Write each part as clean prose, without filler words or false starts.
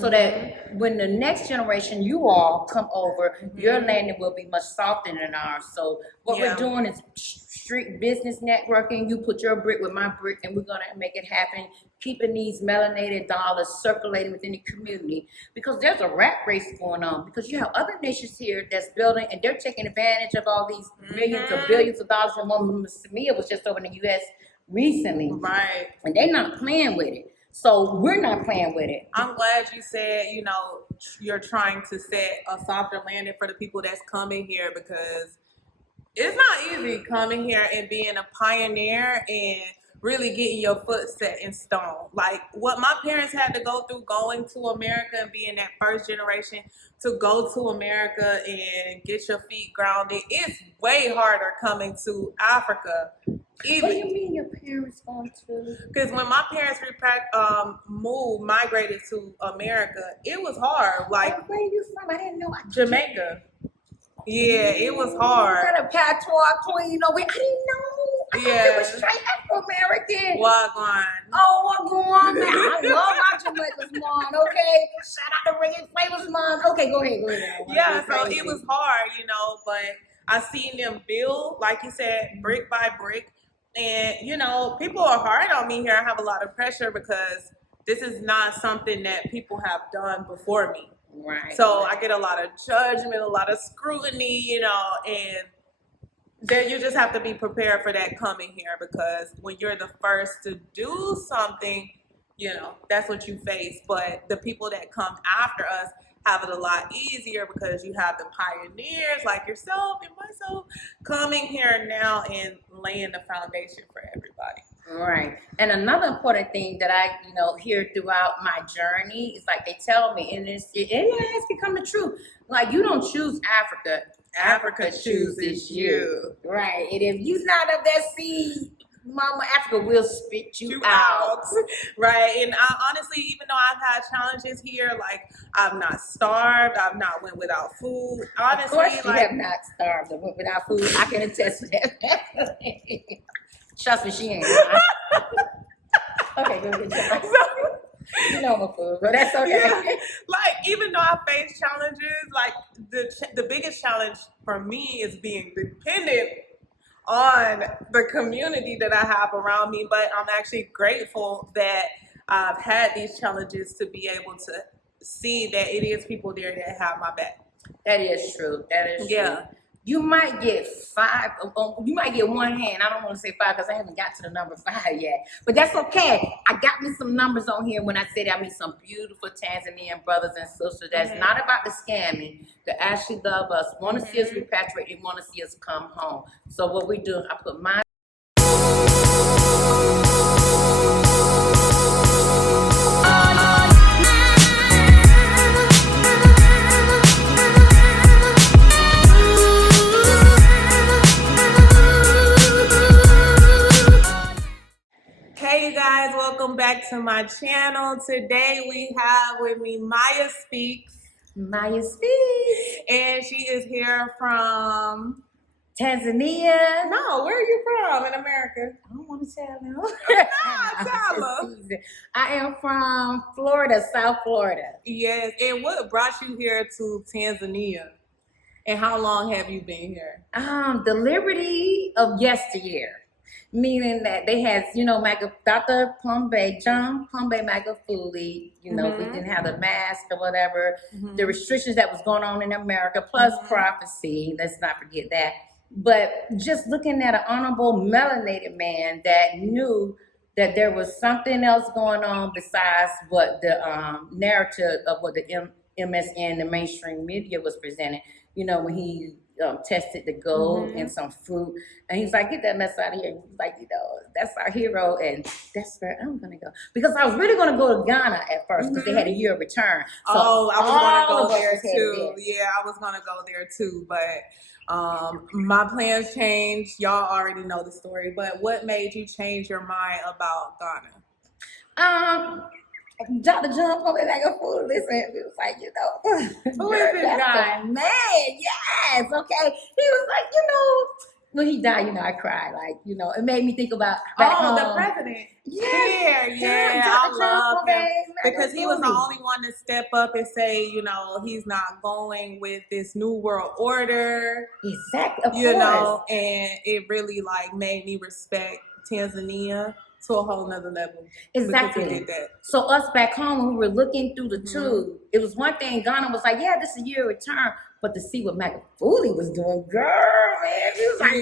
so that when the next generation, you all come over, your landing will be much softer than ours. So what we're doing is street business networking. You put your brick with my brick, and we're gonna make it happen. Keeping these melanated dollars circulating within the community, because there's a rat race going on, because you have other nations here that's building and they're taking advantage of all these millions or billions of dollars. And one, Samia was just over in the US recently, right? And they're not playing with it. So we're not playing with it. I'm glad you said, you know, you're trying to set a softer landing for the people that's coming here, because it's not easy coming here and being a pioneer and really getting your foot set in stone. Like what my parents had to go through going to America and being that first generation to go to America and get your feet grounded, it's way harder coming to Africa. What do you mean your parents going to? Because when my parents migrated to America, it was hard. Like, where are you from? I didn't know. Jamaica. Yeah, it was hard. You got a patois queen over. I didn't know. I thought you were straight Afro-American. Wagwan. Oh, Wagwan, man. I love my Jamaica's mom, okay? Shout out to Reggae Flavors mom. Okay, go ahead. Yeah, so it was hard, you know, but I seen them build, like you said, brick by brick. And, you know, people are hard on me here. I have a lot of pressure because this is not something that people have done before me. Right. So I get a lot of judgment, a lot of scrutiny, you know, and then you just have to be prepared for that coming here, because when you're the first to do something, you know, that's what you face. But the people that come after us have it a lot easier, because you have the pioneers like yourself and myself coming here now and laying the foundation for everybody. Right. And another important thing that I, you know, hear throughout my journey is like they tell me, and it has become the truth. Like, you don't choose Africa. Africa chooses you. Right. And if you're not of that seed, Mama Africa will spit you out. Right. And honestly, even though I've had challenges here, like I've not starved, I've not went without food. Honestly, of course you have not starved or went without food. I can attest to that. Trust me, she ain't. Okay, go ahead. You know my food, but that's okay. Yeah. Like, even though I face challenges, like the biggest challenge for me is being dependent on the community that I have around me. But I'm actually grateful that I've had these challenges to be able to see that it is people there that have my back. That is true. That is true. Yeah. You might get 5, you might get one hand. I don't want to say 5 because I haven't got to the number 5 yet. But that's okay. I got me some numbers on here when I said I meet some beautiful Tanzanian brothers and sisters that's not about the scamming, that actually love us, want to see us repatriate, and want to see us come home. So what we do, I put my Welcome back to my channel. Today we have with me Mayah Speaks. Mayah Speaks. And she is here from Tanzania. No, where are you from in America? I don't want to tell them. No, tell them. I am from Florida, South Florida. Yes. And what brought you here to Tanzania? And how long have you been here? The liberty of yesteryear. Meaning that they had, you know, Dr. John Plumbe Magufuli, you know, we didn't have the mask or whatever, the restrictions that was going on in America, plus prophecy, let's not forget that. But just looking at an honorable melanated man that knew that there was something else going on besides what the narrative of what the MSN, the mainstream media was presenting, you know, when he tested the gold and some fruit, and he's like, get that mess out of here. He's like, you know, that's our hero, and that's where I'm gonna go, because I was really gonna go to Ghana at first because they had a year of return. So I was gonna go there too. Yeah, I was gonna go there too, but my plans changed. Y'all already know the story, but what made you change your mind about Ghana? Dr. John Plumbe Magufuli, listen, it was like, you know, who is this guy? Man, yes, okay. He was like, you know, when he died, you know, I cried. Like, you know, it made me think about back home. the president. Yeah, Yeah, I love him because he was the only one to step up and say, you know, he's not going with this new world order. Exactly, of you course. know, and it really like made me respect Tanzania to a whole nother level. Exactly. Because he did that. So us back home, we were looking through the tube. It was one thing. Ghana was like, yeah, this is a year return. But to see what Magufuli was doing, girl, man, he was like,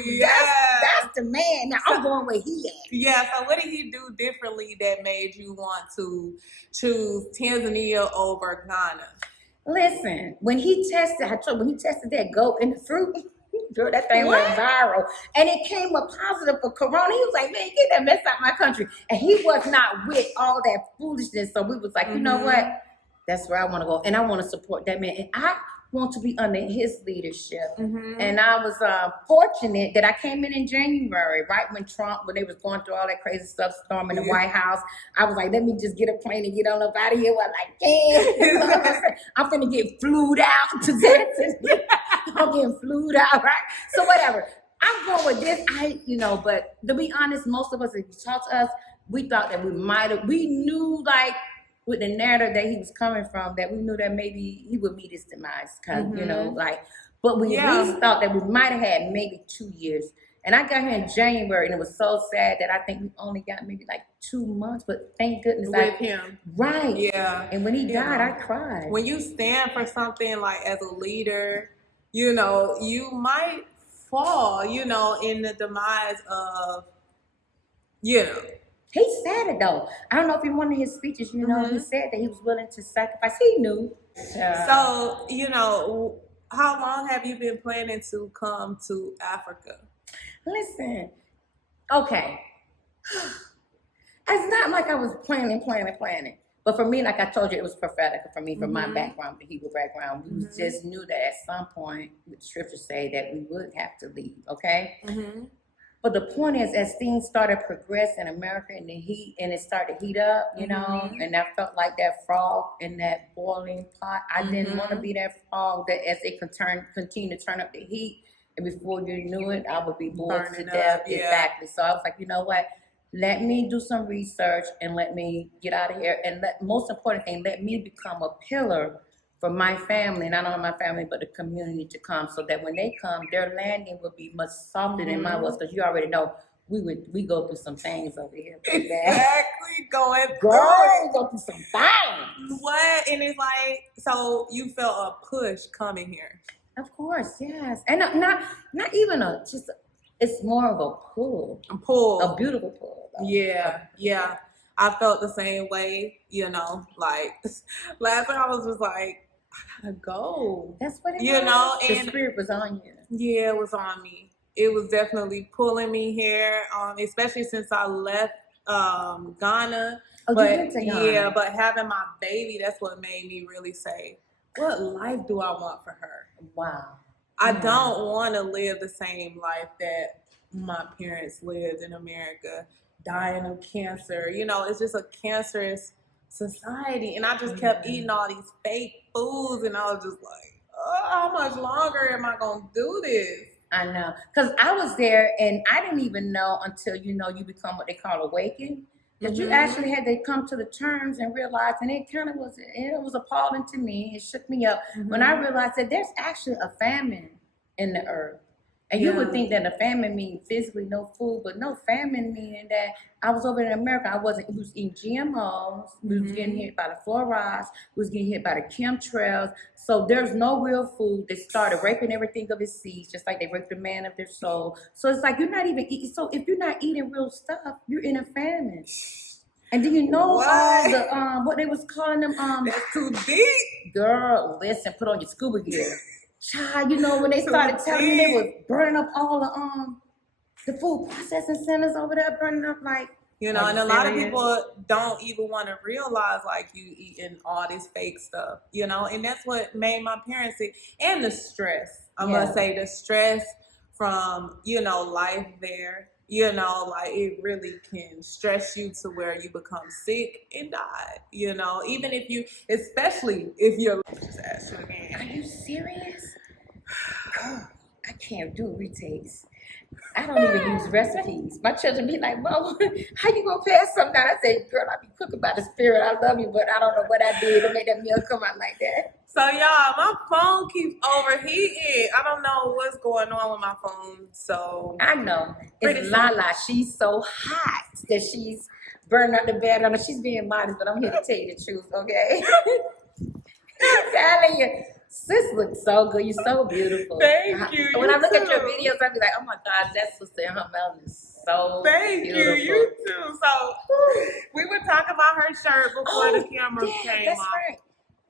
that's the man. Now I'm going where he at. Yeah, so what did he do differently that made you want to choose Tanzania over Ghana? Listen, when he tested that goat in the fruit, girl, that thing went viral. And it came up positive for Corona. He was like, man, get that mess out of my country. And he was not with all that foolishness. So we was like, you know what? That's where I want to go. And I want to support that man. And I want to be under his leadership. And I was fortunate that I came in January, right when they was going through all that crazy stuff, storming the White House. I was like, let me just get a plane and get on up out of here. I'm like, damn, I'm finna get flued out to Tanzania. I'm getting flued out, right? So whatever. I'm going with this. But to be honest, most of us, if you talk to us, we thought that we knew like, with the narrative that he was coming from, that we knew that maybe he would meet his demise, you know, like, but we at least thought that we might have had maybe 2 years. And I got here in January, and it was so sad that I think we only got maybe like 2 months, but thank goodness. With him. Right. Yeah. And when he died, I cried. When you stand for something like as a leader, you know, you might fall, you know, in the demise of, you know. He said it though. I don't know if in one of his speeches, you know, he said that he was willing to sacrifice. He knew. So, you know, how long have you been planning to come to Africa? Listen, okay. It's not like I was planning. But for me, like I told you, it was prophetic for me, from my background, the Hebrew background. We just knew that at some point, the scriptures say that we would have to leave, okay? But the point is, as things started progressing in America and it started to heat up, you know, and I felt like that frog in that boiling pot. I didn't want to be that frog that as it continue to turn up the heat, and before you knew it, I would be boiled to death. Exactly. So I was like, you know what? Let me do some research and let me get out of here. And most important thing, let me become a pillar for my family, not only my family, but the community to come, so that when they come, their landing will be much softer than mine was, because you already know we go through some things over here. Exactly, go through some things. What? And it's like, so you felt a push coming here? Of course, yes, and not even it's more of a pull, a beautiful pull. Though. Yeah. I felt the same way, you know, like last time I was just like, I gotta go. That's what it was. You know, the and spirit was on you. Yeah, it was on me. It was definitely pulling me here, especially since I left Ghana. Oh, but you went to Ghana. Yeah, but having my baby, that's what made me really say, what life do I want for her? Wow. I don't want to live the same life that my parents lived in America, dying of cancer. You know, it's just a cancerous society. And I just kept eating all these fake foods, and I was just like, oh, how much longer am I going to do this? I know. Because I was there, and I didn't even know until, you know, you become what they call awakened, that you actually had to come to the terms and realize, and it was appalling to me. It shook me up when I realized that there's actually a famine in the earth. And you would think that a famine means physically no food, but no, famine meaning that I was over in America. We was eating GMOs. We was getting hit by the fluorides. We was getting hit by the chemtrails. So there's no real food. They started raping everything of its seeds, just like they raped the man of their soul. So it's like you're not even eating. So if you're not eating real stuff, you're in a famine. And do you know all the what they was calling them? That's too deep. Girl, listen, put on your scuba gear. Child, you know, when they started telling me they was burning up all the food processing centers over there, burning up like, you know, and a lot of people don't even want to realize like you eating all this fake stuff, you know, and that's what made my parents sick. And the stress, I must say, the stress from, you know, life there, you know, like it really can stress you to where you become sick and die, you know, even if you, especially if you're, just ask you again. Are you serious? Girl, I can't do retakes. I don't even use recipes. My children be like, Mom, how you gonna pass something down? I say, girl, I be cooking by the spirit. I love you, but I don't know what I did to make that meal come out like that. So y'all, my phone keeps overheating. I don't know what's going on with my phone. So I know. It's Lala. She's so hot that she's burning up the bed. I know she's being modest, but I'm here to tell you the truth, okay? Telling you. Sis looks so good. You're so beautiful. Thank you. When You I look at your too. videos, I be like, oh my God, that sister and her melanin is so Thank beautiful. you too. So we were talking about her shirt before the camera came that's on. right.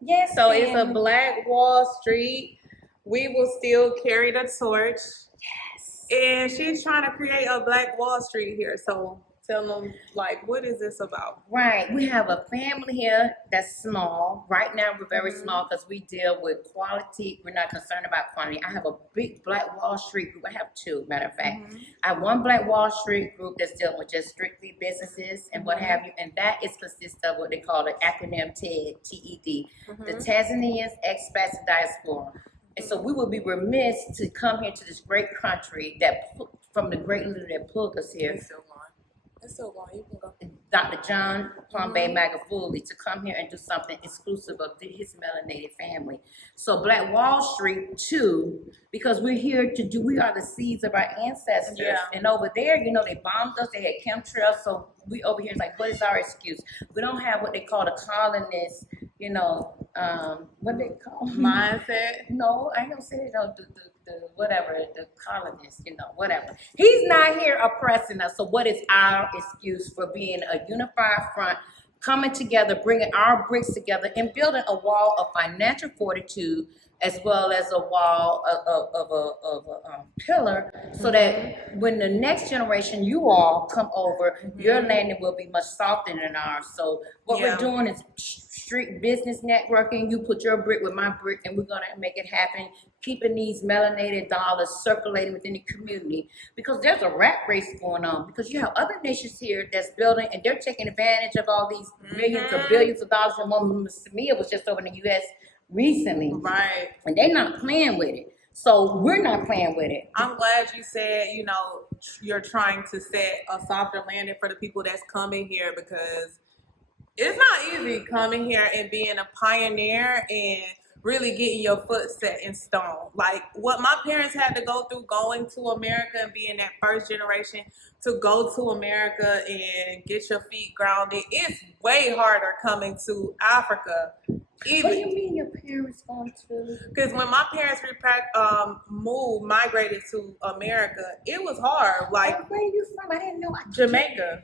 Yes. So it's a Black Wall Street. We will still carry the torch. Yes. And she's trying to create a Black Wall Street here. So tell them, like, what is this about? Right. We have a family here that's small. Right now, we're very small because we deal with quality. We're not concerned about quantity. I have a big Black Wall Street group. I have two, matter of fact. I have one Black Wall Street group that's dealing with just strictly businesses and what have you. And that is consists of what they call the acronym TED, T-E-D, the Tanzanians, Expats, and Diaspora. And so we would be remiss to come here to this great country that, from the great leader that pulled us here. It's so long. You can go. Dr. John Pombe Magufuli, to come here and do something exclusive of his melanated family. So Black Wall Street too, because we're here to do, we are the seeds of our ancestors. Yeah. And over there, you know, they bombed us, they had chemtrails, so we over here is like, what is our excuse? We don't have what they call the colonists, you know, what they call mindset. No, I ain't gonna say it. No, the whatever, the colonists, you know, whatever. He's not here oppressing us. So what is our excuse for being a unified front, coming together, bringing our bricks together, and building a wall of financial fortitude, as well as a wall of a pillar, so that when the next generation, you all come over, your landing will be much softer than ours. So what we're doing is street business networking. You put your brick with my brick, and we're gonna make it happen. Keeping these melanated dollars circulating within the community, because there's a rat race going on, because you have other nations here that's building and they're taking advantage of all these millions or billions of dollars. And one Samia was just over in the U.S. recently, Right. and they're not playing with it. So we're not playing with it. I'm glad you said, you know, you're trying to set a softer landing for the people that's coming here, because it's not easy coming here and being a pioneer and really getting your foot set in stone. Like what my parents had to go through going to America and being that first generation to go to America and get your feet grounded, it's way harder coming to Africa. What do you mean your parents going to? Because when my parents migrated to America, it was hard. Like, where are you from? I didn't know. Jamaica.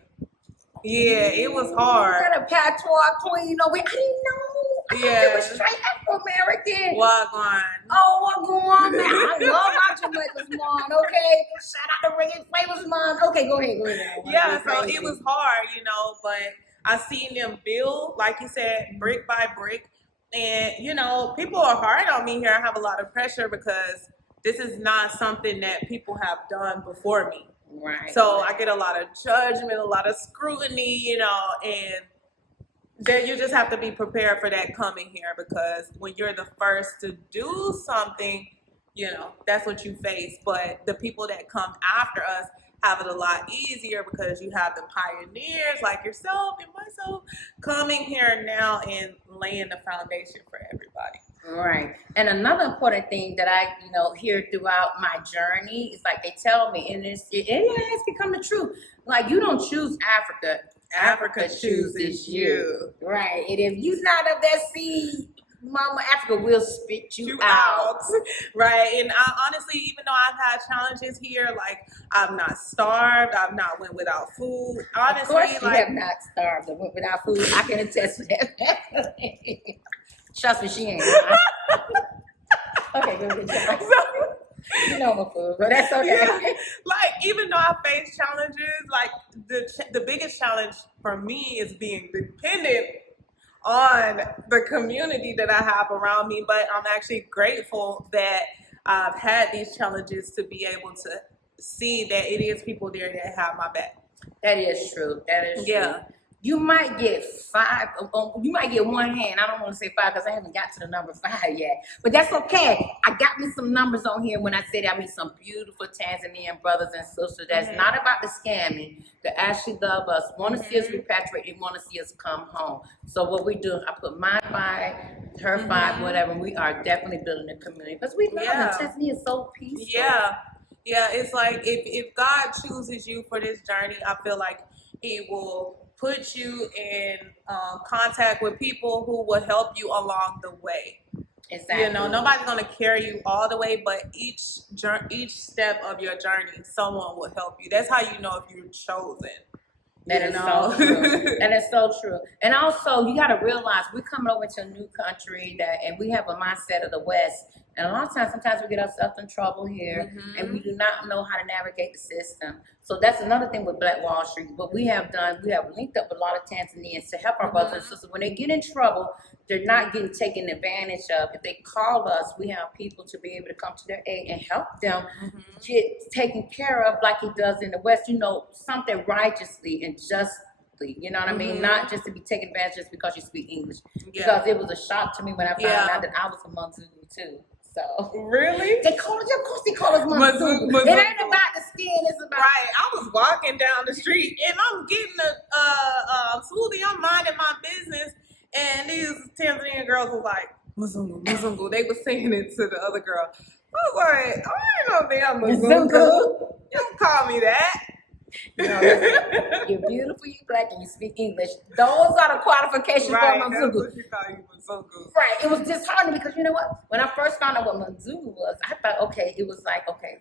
Yeah, it was hard. You got a patois queen, you know. I didn't know. I thought it was straight Afro-American. Wagwan. Oh, Wagwan, man. I love my Jamaica's mom, okay? Shout out to Reggae Flavors mom. Okay, go ahead. Yeah, so it was hard, you know, but I seen them build, like you said, brick by brick. And, you know, people are hard on me here. I have a lot of pressure because this is not something that people have done before me. Right. So I get a lot of judgment, a lot of scrutiny, you know, and then you just have to be prepared for that coming here, because when you're the first to do something, you know, that's what you face. But the people that come after us have it a lot easier, because you have the pioneers like yourself and myself coming here now and laying the foundation for everybody. Right. And another important thing that I, you know, hear throughout my journey is like they tell me, and it has become the truth. Like, you don't choose Africa. Africa chooses you. Right. And if you're not of that seed, Mama Africa will spit you out. Right. And I honestly, even though I've had challenges here, like I've not starved, I've not went without food. Honestly, of course you have not starved or went without food. I can attest to that. Trust me, she ain't. Okay, good job. You know my food, but that's okay. Yeah. Like, even though I face challenges, like the biggest challenge for me is being dependent on the community that I have around me. But I'm actually grateful that I've had these challenges to be able to see that it is people there that have my back. That is true. That is true. you might get 5. You might get one hand. I don't want to say 5 because I haven't got to the number 5 yet. But that's okay. I got me some numbers on here when I said I meet some beautiful Tanzanian brothers and sisters that's not about the scamming, that actually love us, want to see us repatriate, and want to see us come home. So what we do, I put my 5, her 5, whatever. And we are definitely building a community because we love it. Tanzania is so peaceful. Yeah, it's like if God chooses you for this journey, I feel like He will put you in contact with people who will help you along the way. Exactly. You know, nobody's gonna carry you all the way, but each step of your journey, someone will help you. That's how you know if you're chosen. That is so true. That is so true. And also, you got to realize we're coming over to a new country and we have a mindset of the West. And a lot of times, sometimes we get ourselves in trouble here, and we do not know how to navigate the system. So that's another thing with Black Wall Street. What we have done, we have linked up with a lot of Tanzanians to help our brothers and sisters. When they get in trouble, they're not getting taken advantage of. If they call us, we have people to be able to come to their aid and help them get taken care of like He does in the West. You know, something righteously and justly. You know what I mean? Not just to be taken advantage just because you speak English. Because it was a shock to me when I found out that I was a Manzulu too. So really, they call us. Of course, they call us Manzulu. It ain't about the skin. It's about I was walking down the street and I'm getting a smoothie. I'm minding my business, and these Tanzanian girls was like Mzungu, Mzungu. They was saying it to the other girl. I was like, I ain't no damn Mzungu. You don't call me that. No, you're beautiful, you're Black, and you speak English. Those are the qualifications for Manzungu. Right. It was disheartening because you know what? When I first found out what Manzungu was, I thought, okay, it was like, okay.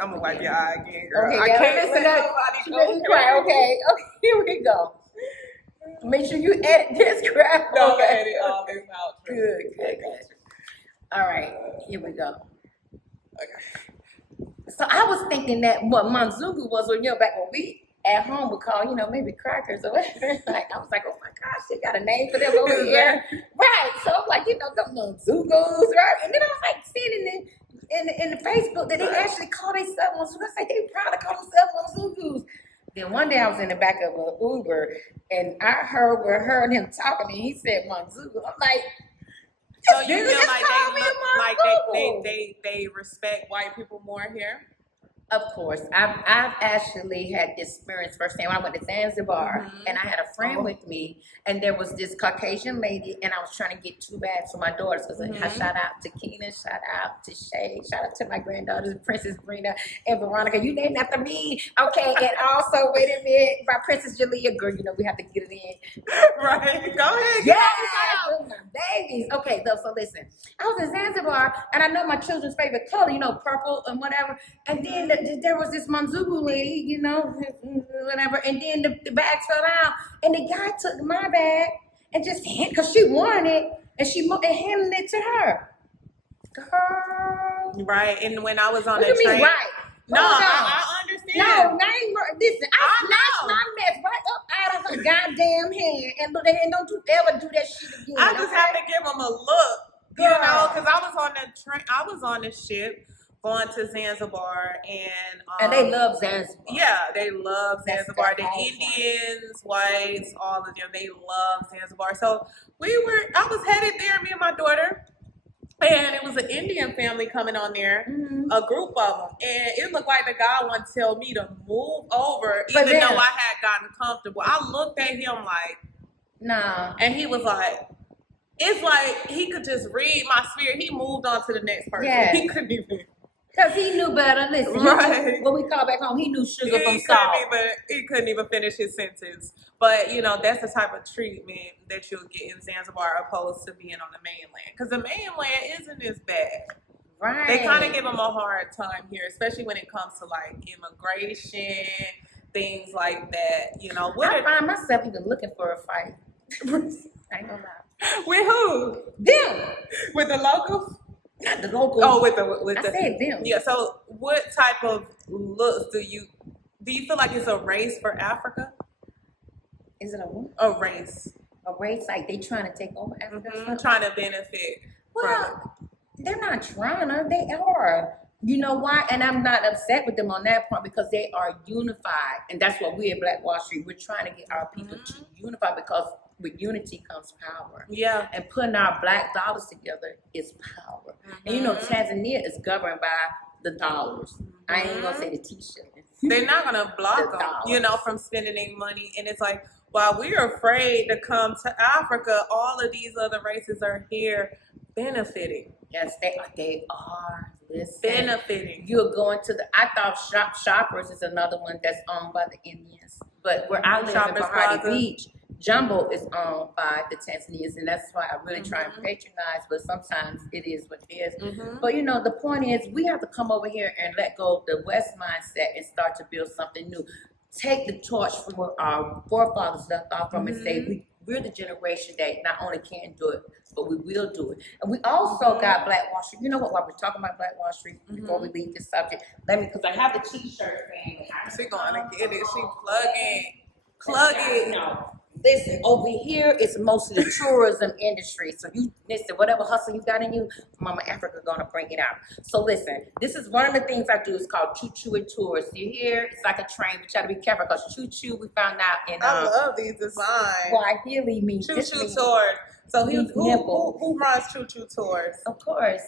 I'm gonna wipe your eye again, girl. Okay, I can't listen let up. nobody go. Right, okay, here we go. Make sure you edit this crap. Don't edit all this out. Good. All right, here we go. Okay. So I was thinking that what Manzungu was when back when we at home would call, maybe crackers or whatever. Like I was like, oh my gosh, they got a name for them over here. Right. So I'm like, them Manzungus, right? And then I was like seeing in the Facebook that they actually call themselves Manzungus. I was like, they proud to call themselves Manzungus. Then one day I was in the back of an Uber and I heard him talking and he said Manzungu. I'm like, so you feel like they respect white people more here? Of course. I've actually had this experience firsthand when I went to Zanzibar and I had a friend with me and there was this Caucasian lady and I was trying to get 2 bags for my daughters because I shout out to Keena, shout out to Shay, shout out to my granddaughters, Princess Brina and Veronica. You named after me. Okay, and also, wait a minute, my Princess Jalea, girl, we have to get it in. Right, go ahead. Yeah, my babies. Okay, so listen, I was in Zanzibar and I know my children's favorite color, purple and whatever. And then there was this Manzungu lady, whatever. And then the bag fell out, and the guy took my bag and just because she wanted it, and she handed it to her. Girl. Right, and when I was on what that do you train, mean, right? No, I understand. No, listen, I snatched my mess right up out of her goddamn hand, and don't you ever do that shit again. I just have to give them a look, because I was on the train. I was on the ship going to Zanzibar, and they love Zanzibar. Yeah, they love Zanzibar. The Indians, whites, all of them, they love Zanzibar. So I was headed there, me and my daughter. And it was an Indian family coming on there, a group of them. And it looked like the guy wanted to tell me to move over, even though I had gotten comfortable. I looked at him like, nah. And he was like, it's like he could just read my spirit. He moved on to the next person. Yeah. He couldn't even. Because he knew better. Listen, what we call back home, he knew sugar from salt. He couldn't even finish his sentence. But, that's the type of treatment that you'll get in Zanzibar opposed to being on the mainland. Because the mainland isn't as bad. Right. They kind of give them a hard time here, especially when it comes to, like, immigration, things like that. I find myself even looking for a fight. I ain't gonna lie. With who? Them. With the locals? Not the locals. Oh, with I said them. Yeah. So, what type of looks do you feel like it's a race for Africa? Is it a what? A race. A race like they trying to take over Africa? Trying to benefit. Well, they're not trying to. They are. You know why? And I'm not upset with them on that point because they are unified. And that's what we at Black Wall Street, we're trying to get our people to unify because with unity comes power. Yeah. And putting our black dollars together is power. And you know, Tanzania is governed by the dollars. I ain't gonna say the t-shirt. They're not gonna block them, you know, from spending their money. And it's like, while we're afraid to come to Africa, all of these other races are here benefiting. Yes, they are. Listen, Benefiting. You're going to the. I thought Shoppers is another one that's owned by the Indians, but where I live in Bahati Beach, Jumbo is owned by the Tanzanians, and that's why I really try and patronize. But sometimes it is what it is. But you know, the point is, we have to come over here and let go of the West mindset and start to build something new. Take the torch from where our forefathers left off from and say we're the generation that not only can do it, but we will do it. And we also got Black Wall Street. You know what? While we're talking about Black Wall Street, before we leave this subject, because I have the t-shirt thing. She going to get it. She plug it. No. Listen, over here it's mostly the tourism industry. So you listen, whatever hustle you got in you, Mama Africa gonna bring it out. So listen, this is one of the things I do. It's called Choo Choo and Tours. You hear? It's like a train. We try to be careful because Choo Choo, we found out in I love these designs. Swahili means Choo Choo Tours. So who runs Choo Choo Tours? Of course.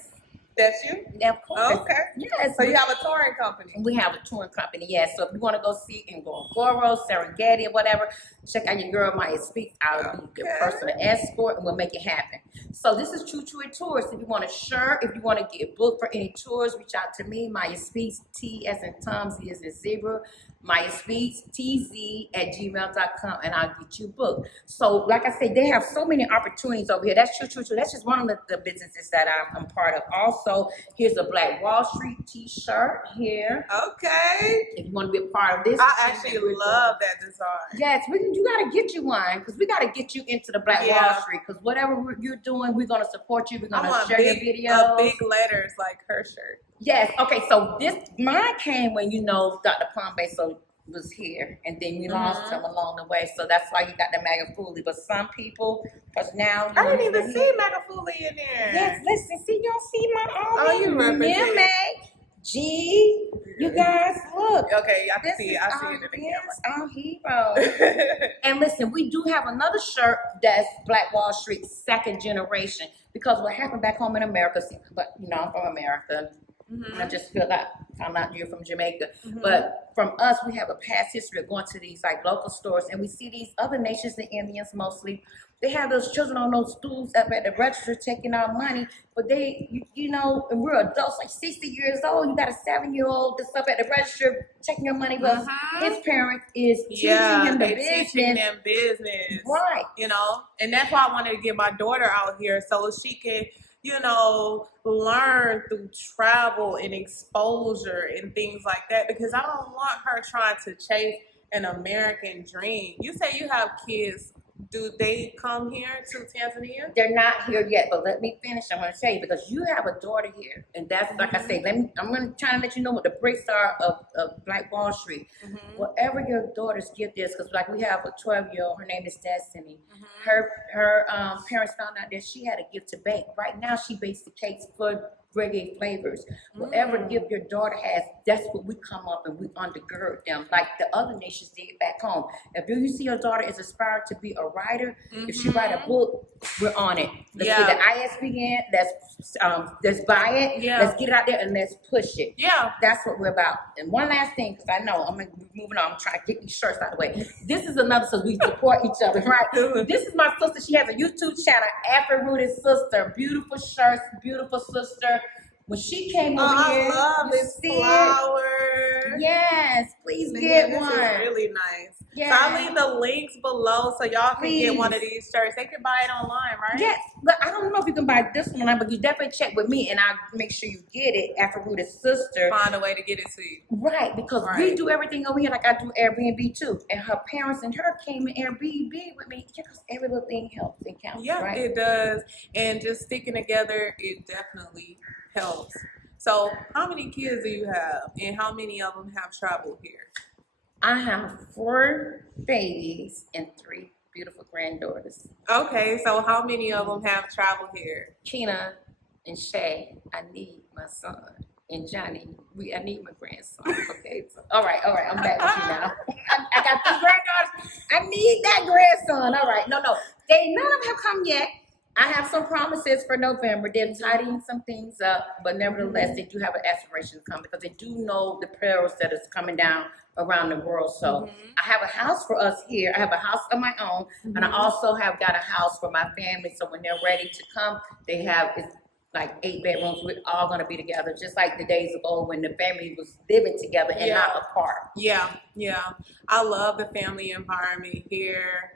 That's you? Yeah, of course. Okay. Yes. So you have a touring company? We have a touring company, yes. So if you want to go see and go Ngoro, Serengeti, or whatever, check out your girl Mayah Speaks. I'll be your personal escort and we'll make it happen. So this is Choo Choo and Tours. If you want a shirt, if you want to get booked for any tours, reach out to me, Mayah Speaks, T as in Tom, Z as in zebra, Mayah Speaks, tz@gmail.com, and I'll get you booked. So like I said, they have so many opportunities over here. That's Choo Choo Choo. That's just one of the businesses that I'm part of. Also, here's a Black Wall Street t-shirt here. Okay. If you want to be a part of this. I actually love that design. Yes, you got to get you one because we got to get you into the Black Wall Street because whatever you're doing, we're going to support you. We're going to share your videos. Big letters like her shirt. Yes. Okay. So mine came when Dr. Pombe was here, and then we lost him along the way. So that's why you got the Magafuli. But some people, because now I didn't even see Magafuli in there. Yes. Listen. See, you don't see my own. Oh, you represent. G, you guys look. Okay, I can see it. I see it in the camera. Our hero. And listen, we do have another shirt that's Black Wall Street, second generation. Because what happened back home in America, but I'm from America. And I just found out you're from Jamaica. But from us, we have a past history of going to these like local stores, and we see these other nations, the Indians mostly. They have those children on those stools up at the register taking our money, but and we're adults, like 60 years old. You got a 7-year-old that's up at the register taking your money, but his parent is teaching him the business. Teaching them business. Right. And that's why I wanted to get my daughter out here so she can, learn through travel and exposure and things like that, because I don't want her trying to chase an American dream. You say you have kids. Do they come here to Tanzania? They're not here yet, but let me finish. I'm going to tell you, because you have a daughter here, and that's like I say. I'm going to try to let you know what the bricks are of Black Wall Street. Whatever your daughter's gift is, because like we have a 12-year-old, her name is Destiny. Her parents found out that she had a gift to bake. Right now, she bakes the cakes for reggae flavors. Whatever gift your daughter has, that's what we come up and we undergird them, like the other nations did back home. If you see your daughter is aspired to be a writer, if she write a book, we're on it. Let's get the ISBN. Let's buy it. Let's get it out there and let's push it. That's what we're about. And one last thing, because I know I'm moving on. I'm trying to get these shirts out of the way. This is another, so we support each other, right? This is my sister. She has a YouTube channel, Afro-Rooted Sister. Beautiful shirts, beautiful sister. When she came over here, I love this flower. Yes, please get one. This is really nice. Yes. So I'll leave the links below so y'all can get one of these shirts. They can buy it online, right? Yes, but I don't know if you can buy this one, but you definitely check with me and I'll make sure you get it. Afro-Rooted Sister. Find a way to get it to you. Right, because we do everything over here like I do Airbnb too. And her parents and her came in Airbnb with me because every little thing helps and counts, right? It does. And just sticking together, it definitely helps. So how many kids do you have and how many of them have traveled here? I have 4 babies and 3 beautiful granddaughters. Okay, so how many of them have traveled here? Kina and Shay, I need my son. and Johnny. I need my grandson. Okay, so, all right, I'm back with you now. I got 2 granddaughters. I need that grandson. All right, no, none of them have come yet. I have some promises for November. They're tidying some things up, but nevertheless, they do have an aspiration to come because they do know the perils that is coming down around the world. So I have a house for us here. I have a house of my own, and I also have got a house for my family. So when they're ready to come, they have it's like 8 bedrooms. We're all gonna be together, just like the days of old when the family was living together and not apart. Yeah. I love the family environment here.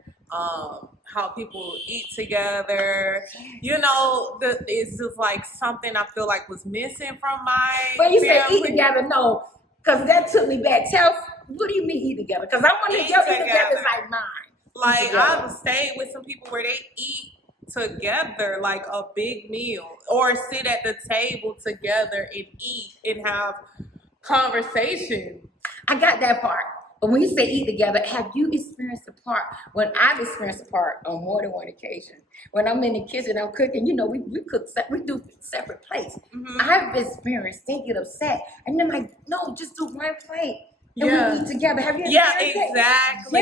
How people eat together, you know, it's just like something I feel like was missing from my When you family. say eat together, no, because that took me back. What do you mean eat together? Because I want to eat together is like mine. Like I've stayed with some people where they eat together like a big meal or sit at the table together and eat and have conversation. I got that part. But when you say eat together, have you experienced a part? When I've experienced a part on more than one occasion. When I'm in the kitchen, I'm cooking, you know, we cook, we do separate plates. I've experienced, they get upset. And they're like, no, just do one plate. And we eat together. Have you experienced exactly.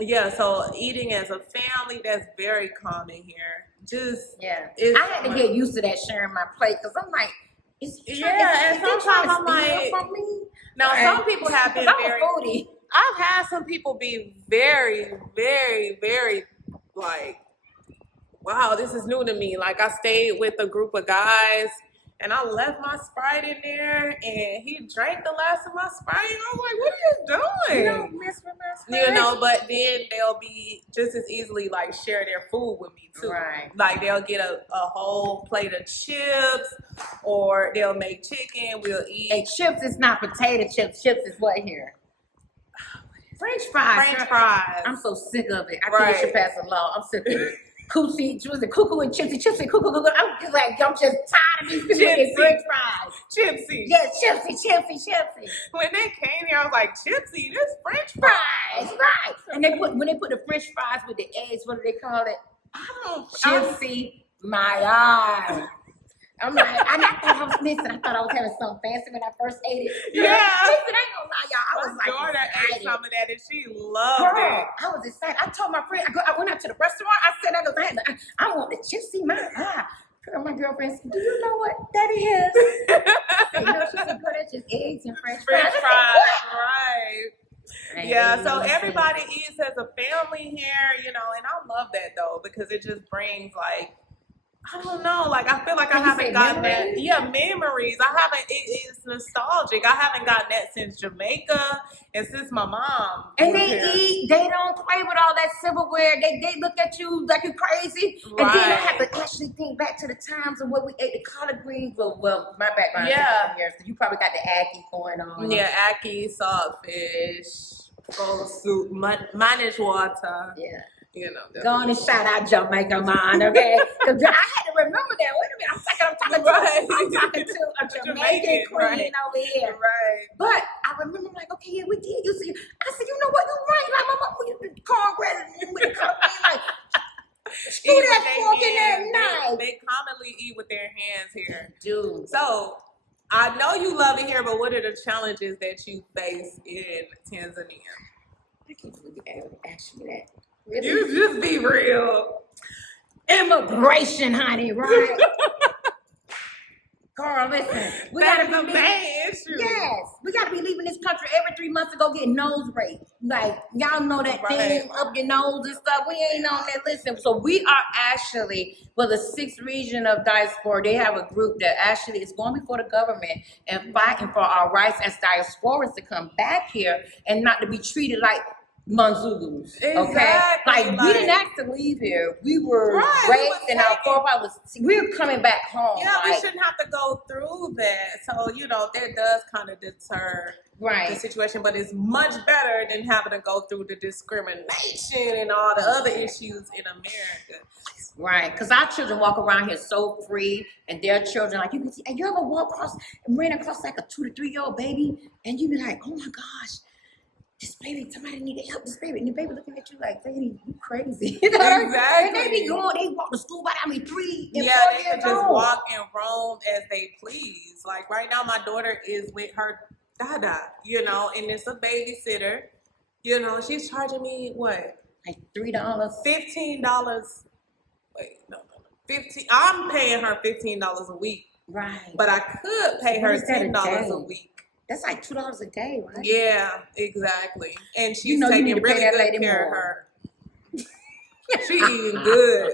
Yeah. So eating as a family, that's very common here. I had to get used to that sharing my plate because I'm like, and sometimes I'm like, from me? Now some people have been very foodie. I've had some people be very, very, very like, wow, this is new to me. Like I stayed with a group of guys and I left my Sprite in there and he drank the last of my Sprite and I was like, what are you doing? You don't mess with my Sprite. You know, but then they'll be just as easily like share their food with me too. Right. Like they'll get a whole plate of chips or they'll make chicken, we'll eat. And chips is not potato chips. Chips is what here? French fries. French fries. I'm so sick of it. I think it should pass a law. I'm sick of it. Cuckoo and chipsy and cuckoo. I'm just tired of these people getting French fries. Chipsy. Yes, chipsy. When they came here, I was like, chipsy, this French fries. Right. And when they put the French fries with the eggs, what do they call it? Chipsy Mayah. I'm like, I thought I was having something fancy when I first ate it. Yeah. Listen, I ain't gonna lie, y'all. I was My daughter ate some of that and she loved it. I was excited. I told my friend, I went out to the restaurant. I said, I want the chipsy Mayah. My girlfriend said, do you know what that is? I said, no, she said, girl, that's just eggs and French fries. Right. Yeah, so everybody eats as a family here, you know, and I love that though because it just brings like, I don't know, like I feel like I haven't gotten that. Yeah, memories. It's nostalgic. I haven't gotten that since Jamaica and since my mom. And they don't play with all that silverware. They look at you like you're crazy. Right. And then I have to actually think back to the times of what we ate, the collard greens. Well, my background is from here, so you probably got the ackee going on. Yeah, ackee, saltfish, bowl of soup, managed water. Yeah. You know, go on and shout out Jamaica, man, okay? Because I had to remember that. Wait a minute, I'm talking to a Jamaican queen over here. Right. But I remember, like, okay, yeah, we did. You see, I said, you know what? You're right. Like, my mom with the cornbread with the color, like, screw that fork in that knife. They commonly eat with their hands here. Dude. So, I know you love it here, but what are the challenges that you face in Tanzania? I can't believe you asked me that. Really? You just be real. Immigration, honey, right? Carl, listen. We gotta be issue. Yes, we gotta be leaving this country every 3 months to go get nose raped. Like y'all know that thing up your nose and stuff. We ain't on that. Listen, so we are actually for the 6th region of diaspora. They have a group that actually is going before the government and fighting for our rights as diasporans to come back here and not to be treated like Manzulus, okay? Like we didn't have to leave here. We were raped and our forefathers. We're coming back home. Yeah, we shouldn't have to go through that. So you know that does kind of deter the situation, but it's much better than having to go through the discrimination and all the other issues in America. Right, because our children walk around here so free, and their children, like you can see. And you ever ran across like a 2 to 3 year old baby, and you be like, oh my gosh. this baby, somebody need to help this baby. And the baby looking at you like, lady, you crazy. You know what I mean? And they be going, they walk to school by 3 and 4 they years could just old. walk and roam as they please. Like right now, my daughter is with her dada, you know, and it's a babysitter. You know, she's charging me what? Like $3. $15. Wait, no. 15. I'm paying her $15 a week. Right. But I could pay her $10 a week. That's like $2 a day, right? Yeah, exactly. And she's you know, taking you need to really pay that good lady care of more. her. She eating good.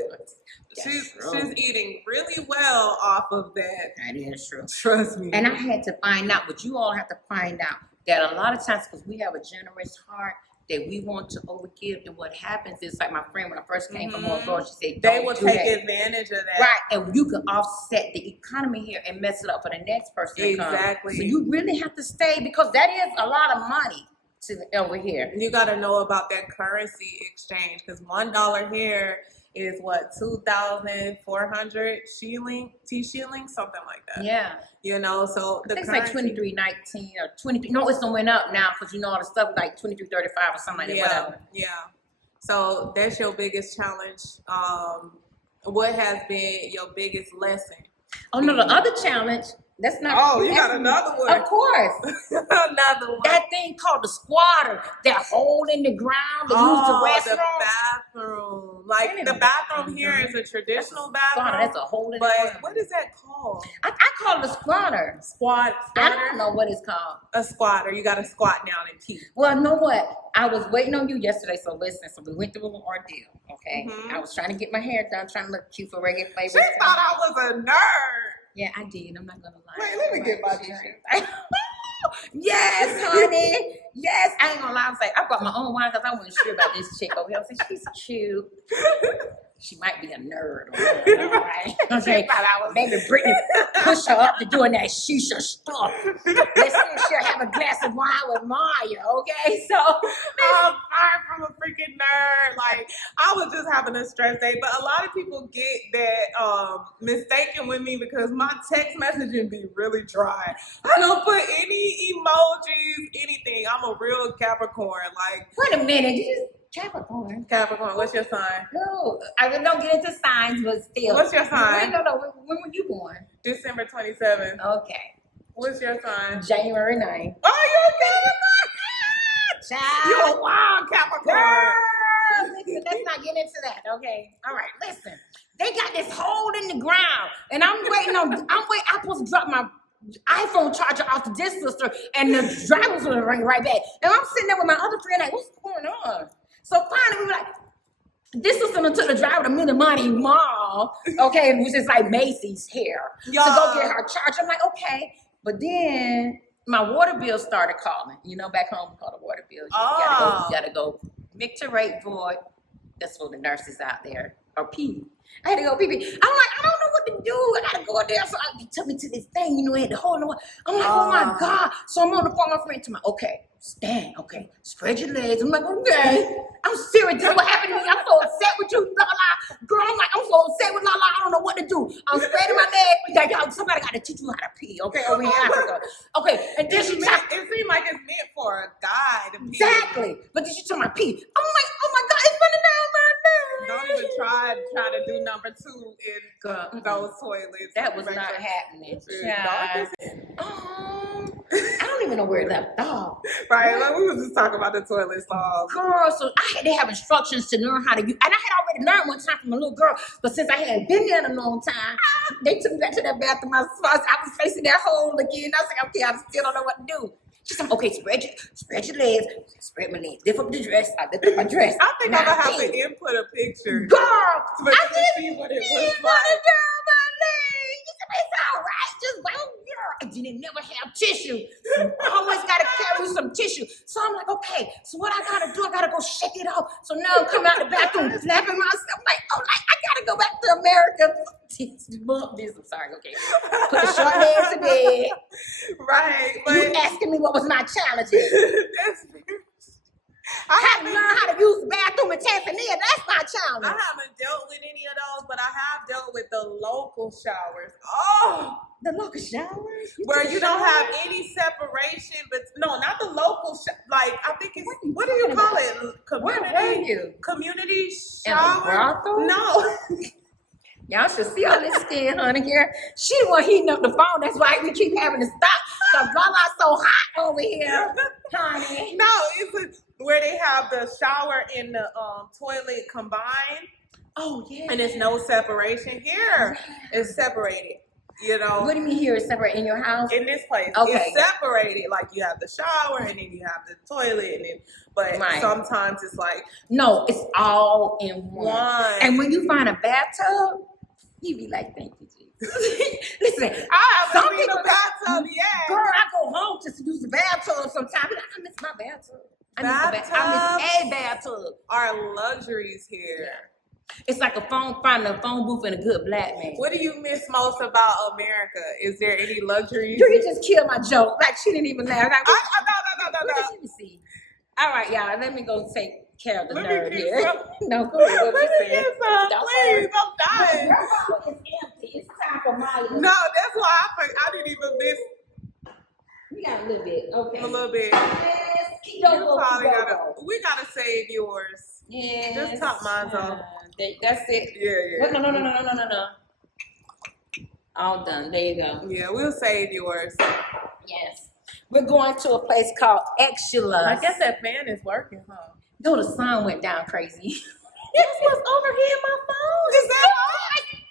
She's true. eating really well off of that. That is true. Trust me. And I had to find out, what you all have to find out, that a lot of times, because we have a generous heart, that we want to overgive, and what happens is, like my friend, when I first came from abroad, she said, they will take advantage of that. Right, and you can offset the economy here and mess it up for the next person to come. Exactly. So you really have to stay, because that is a lot of money over here. You got to know about that currency exchange, because $1 here is what, 2,400 shilling, shillings, something like that. Yeah. You know, so the it's like 23.19 or 23. No, it's went up now, because you know all the stuff like 23.35 or something like that. Whatever. Yeah. So that's your biggest challenge. What has been your biggest lesson? Oh no, the other challenge. That's not. Oh, you got another one. Of course. Another one. That thing called the squatter. That hole in the ground to use the restroom. The bathroom. Like the bathroom here is a traditional bathroom. That's a hole in the ground. What is that called? I call it a squatter. Squatter? I don't know what it's called. A squatter. You got to squat down and pee. Well, you know what? I was waiting on you yesterday, so listen. So we went through an ordeal, okay? I was trying to get my hair done, trying to look cute for regular flavor. She thought I was a nerd. Yeah, I did. I'm not gonna lie. Wait, let me get my shirt. Yes, honey. Yes, I ain't gonna lie. I'm saying I brought my own wine because I wasn't sure about this chick over here. I was saying she's cute. She might be a nerd. Right? Okay. Maybe Brittany push her up to doing that shisha stuff. Let's see if she'll have a glass of wine with Mayah. Okay, so I'm far from a freaking nerd. Like I was just having a stress day, but a lot of people get that mistaken with me because my text messaging be really dry. I don't put any emojis, anything. I'm a real Capricorn. Like, wait a minute, Capricorn. Capricorn, what's your sign? No, I really don't get into signs, but still. What's your sign? No. When were you born? December 27th. Okay. What's your sign? January 9th. Oh, you're a Capricorn! You're a wild Capricorn. Girl, listen, let's not get into that, okay? All right, listen. They got this hole in the ground, and I'm supposed to drop my iPhone charger off to this sister, and the driver's gonna ring right back. And I'm sitting there with my other friend, like, what's going on? So finally, we were like, this sister took the driver to Mini Money Mall, okay, which is like Macy's here, to go get her charger. I'm like, okay. But then my water bill started calling. You know, back home we call the water bill. You gotta go micture rate void. That's for the nurses out there. Or pee. I had to go pee. I'm like, I don't know what to do. I gotta go there. So he took me to this thing, you know, had the hole in the wall. I'm like, oh my God. So I'm on the phone with my friend to my, okay, stand, okay, spread your legs. I'm like, okay. I'm serious. This is what happened to me. I'm so upset with you, la la. Girl, I'm like, I'm so upset with la la. I don't know what to do. I'm spreading my legs. Like, yo, somebody gotta teach you how to pee, okay, over in Africa. Okay, and then she it seemed like it's meant for a guy to pee. Exactly. But then she told me pee. I'm like, oh my God, it's running down my neck. Don't even try to do number 2 in those toilets. That was not happening. I don't even know where it left off. Right, like we was just talking about the toilet stalls. Girl, so I had to have instructions to learn how to use, and I had already learned one time from a little girl, but since I hadn't been there in a long time, they took me back to that bathroom. I was facing that hole again. I was like, okay, I still don't know what to do. She said, okay, spread your legs. Spread my legs. Lift up the dress. I lift up my dress. I think I'm going to have to input a picture. Girl, I didn't see what it was like. It's all right. Just girl. I didn't never have tissue. Always got to carry some tissue. So I'm like, okay, so what I got to do, I got to go shake it off. So now I'm coming out the bathroom, slapping myself. Like, oh, I got to go back to America. I'm sorry, okay. Put the short legs to bed. Right. But you asking me what was my challenges. I had to learn how to use the bathroom in Tanzania. That's my challenge. I haven't dealt with any of those, but I have dealt with the local showers. Oh, The local showers? Where you don't have any separation, but no, not the local, like, I think it's, what do you call it? Community? Where were you? Community In a shower? brothel? No. Y'all should see all this skin, honey, here. She the one heating up the phone. That's why we keep having to stop. Because Lala's so hot over here, honey. No, it's where they have the shower and the toilet combined. Oh, yeah. And there's no separation. Here, it's separated. You know. What do you mean here is separate in your house? In this place, Okay. it's separated. Like you have the shower and then you have the toilet, and then, but sometimes it's like no, it's all in one. And when you find a bathtub, you be like, "Thank you, Jesus." Listen, I haven't been in a bathtub yet. Girl, I go home just to use the bathtub sometimes. I miss my bathtub. I miss a bathtub. Are luxuries here. Yeah. It's like finding a phone booth and a good black man. What do you miss most about America? Is there any luxuries? You just killed my joke. Like, she didn't even laugh. Like, no. Let me see. All right, y'all. Let me go take care of the nerve here. No, go ahead. What you saying? Please, I'm dying. Your bottle is empty. It's time for Mayah. No, that's why I didn't even miss. We got a little bit. Okay. A little bit. Yes. We gotta save yours. Yes. Just top mine off. That's it. Yeah. No. All done. There you go. Yeah, we'll save yours. Yes. We're going to a place called Extra. I guess that fan is working, huh? No, the sun went down crazy. That's what's overheating my phone. Is that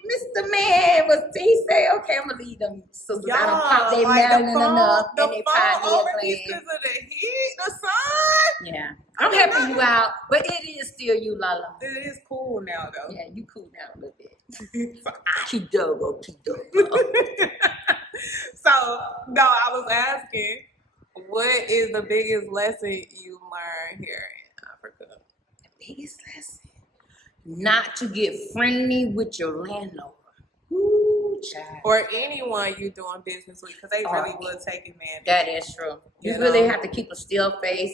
Mr. Man he said, okay, I'm gonna leave them sisters. I don't pop their melon enough and they pop their because of the heat, the sun. Yeah. I'm helping you out, but it is still you, Lala. It is cool now though. Yeah, you cool down a little bit. Kidogo. So no, I was asking, what is the biggest lesson you learned here in Africa? The biggest lesson? Not to get friendly with your landlord. Ooh, child. Or anyone you doing business with, because they really will take advantage. That is true. You really have to keep a still face,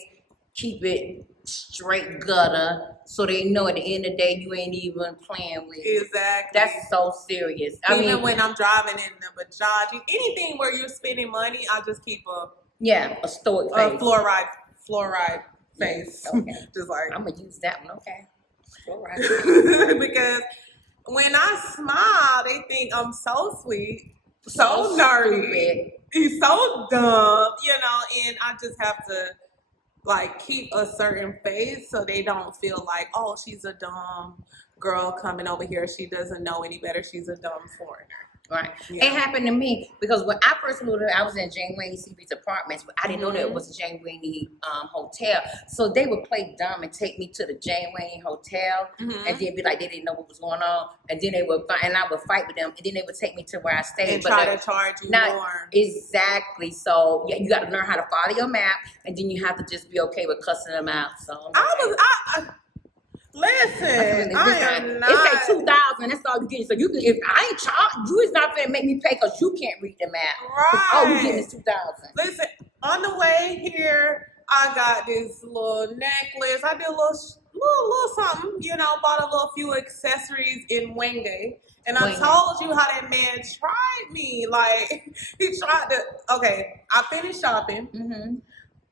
keep it straight gutter, so they know at the end of the day you ain't even playing with it. Exactly. That's so serious. Even when I'm driving in the Bajaj, anything where you're spending money, I just keep a stoic face. A fluoride face. Okay. Just like I'm gonna use that one. Okay. Because when I smile, they think I'm so sweet, so nerdy, he's so dumb, and I just have to like keep a certain face so they don't feel like, oh, she's a dumb girl coming over here. She doesn't know any better. She's a dumb foreigner. Right. Yeah. It happened to me because when I first moved here, I was in Jane Wayne CB's apartments, but I didn't know that it was a Jane Wayne hotel. So they would play dumb and take me to the Jane Wayne hotel, and then be like they didn't know what was going on, and then they would fight, and I would fight with them, and then they would take me to where I stayed. And try to charge you more. Exactly. So yeah, you got to learn how to follow your map, and then you have to just be okay with cussing them out. So listen, I am not. It say 2,000. That's all you get. So you can, if I ain't charged, you is not gonna make me pay because you can't read the map. Right. All you getting is 2,000. Listen, on the way here, I got this little necklace. I did a little something. Bought a little few accessories in Wenge. And I told you how that man tried me. Like he tried to. Okay, I finished shopping. Mm-hmm.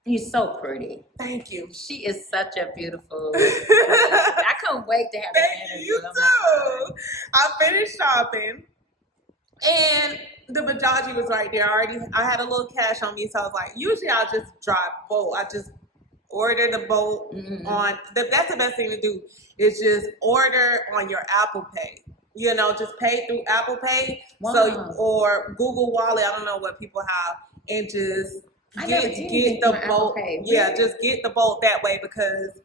You're so pretty. Thank you. She is such a beautiful. I couldn't wait to have Thank you too. I finished shopping, and the Bajaji was right there. I had a little cash on me, so I was like, usually I'll just drive boat. I just order the boat on. That's the best thing to do is just order on your Apple Pay. Just pay through Apple Pay. Wow. So or Google Wallet. I don't know what people have, and just. Get the boat. Yeah, just get the boat that way because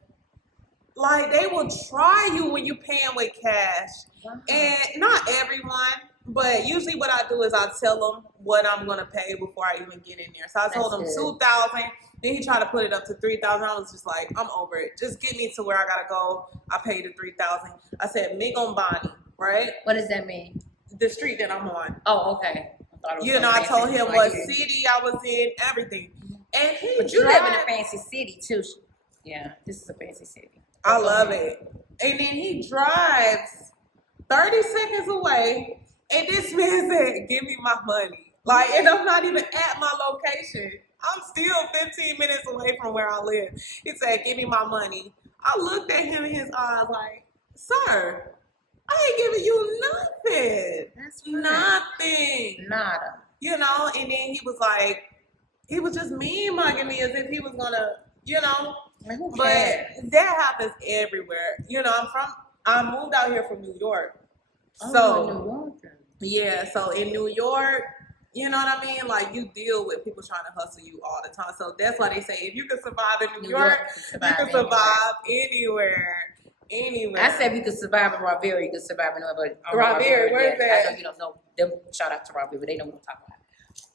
like they will try you when you're paying with cash. Wow. And not everyone, but usually what I do is I tell them what I'm gonna pay before I even get in there. So I told him 2,000. Then he tried to put it up to 3,000. I was just like, I'm over it. Just get me to where I gotta go. I paid the 3,000. I said Migombani, right? What does that mean? The street that I'm on. Oh, okay. I told him what city I was in, everything. And but you live in a fancy city too. Yeah, this is a fancy city. I love it. And then he drives 30 seconds away, and this man said, "Give me my money." Like, and I'm not even at my location. I'm still 15 minutes away from where I live. He said, give me my money. I looked at him in his eyes like, sir, I ain't giving you nothing. That's right. Nothing. Nada. You know, and then he was like, he was just mean mugging me as if he was gonna, you know. Like, who But cares? that happens everywhere. You know, I moved out here from New York. Oh, So, New Yorker. yeah, so in New York, you know what I mean? Like, you deal with people trying to hustle you all the time. So that's why they say if you can survive in New York, you can survive anywhere. I said we could survive in Rivera, you could survive in another. Rivera, where's that? I know you don't know them. Shout out to Rivera, they don't want to talk about it.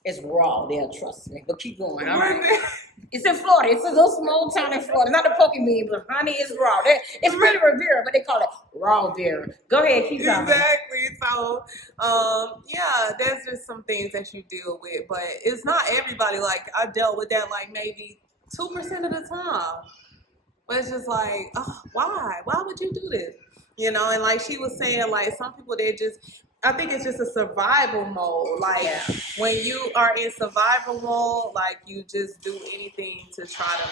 It's raw there, trust me. But keep going. All right. It's in Florida. It's a little small town in Florida. Not the Pokemon, but honey, it's raw. It's really Rivera, but they call it raw Vera. Go ahead, keep talking. Exactly. So, yeah, there's just some things that you deal with, but it's not everybody. Like, I dealt with that like maybe 2% of the time. But it's just like, oh, why? Why would you do this? You know, and like she was saying, like some people, they just, I think it's just a survival mode. Like when you are in survival mode, like you just do anything to try to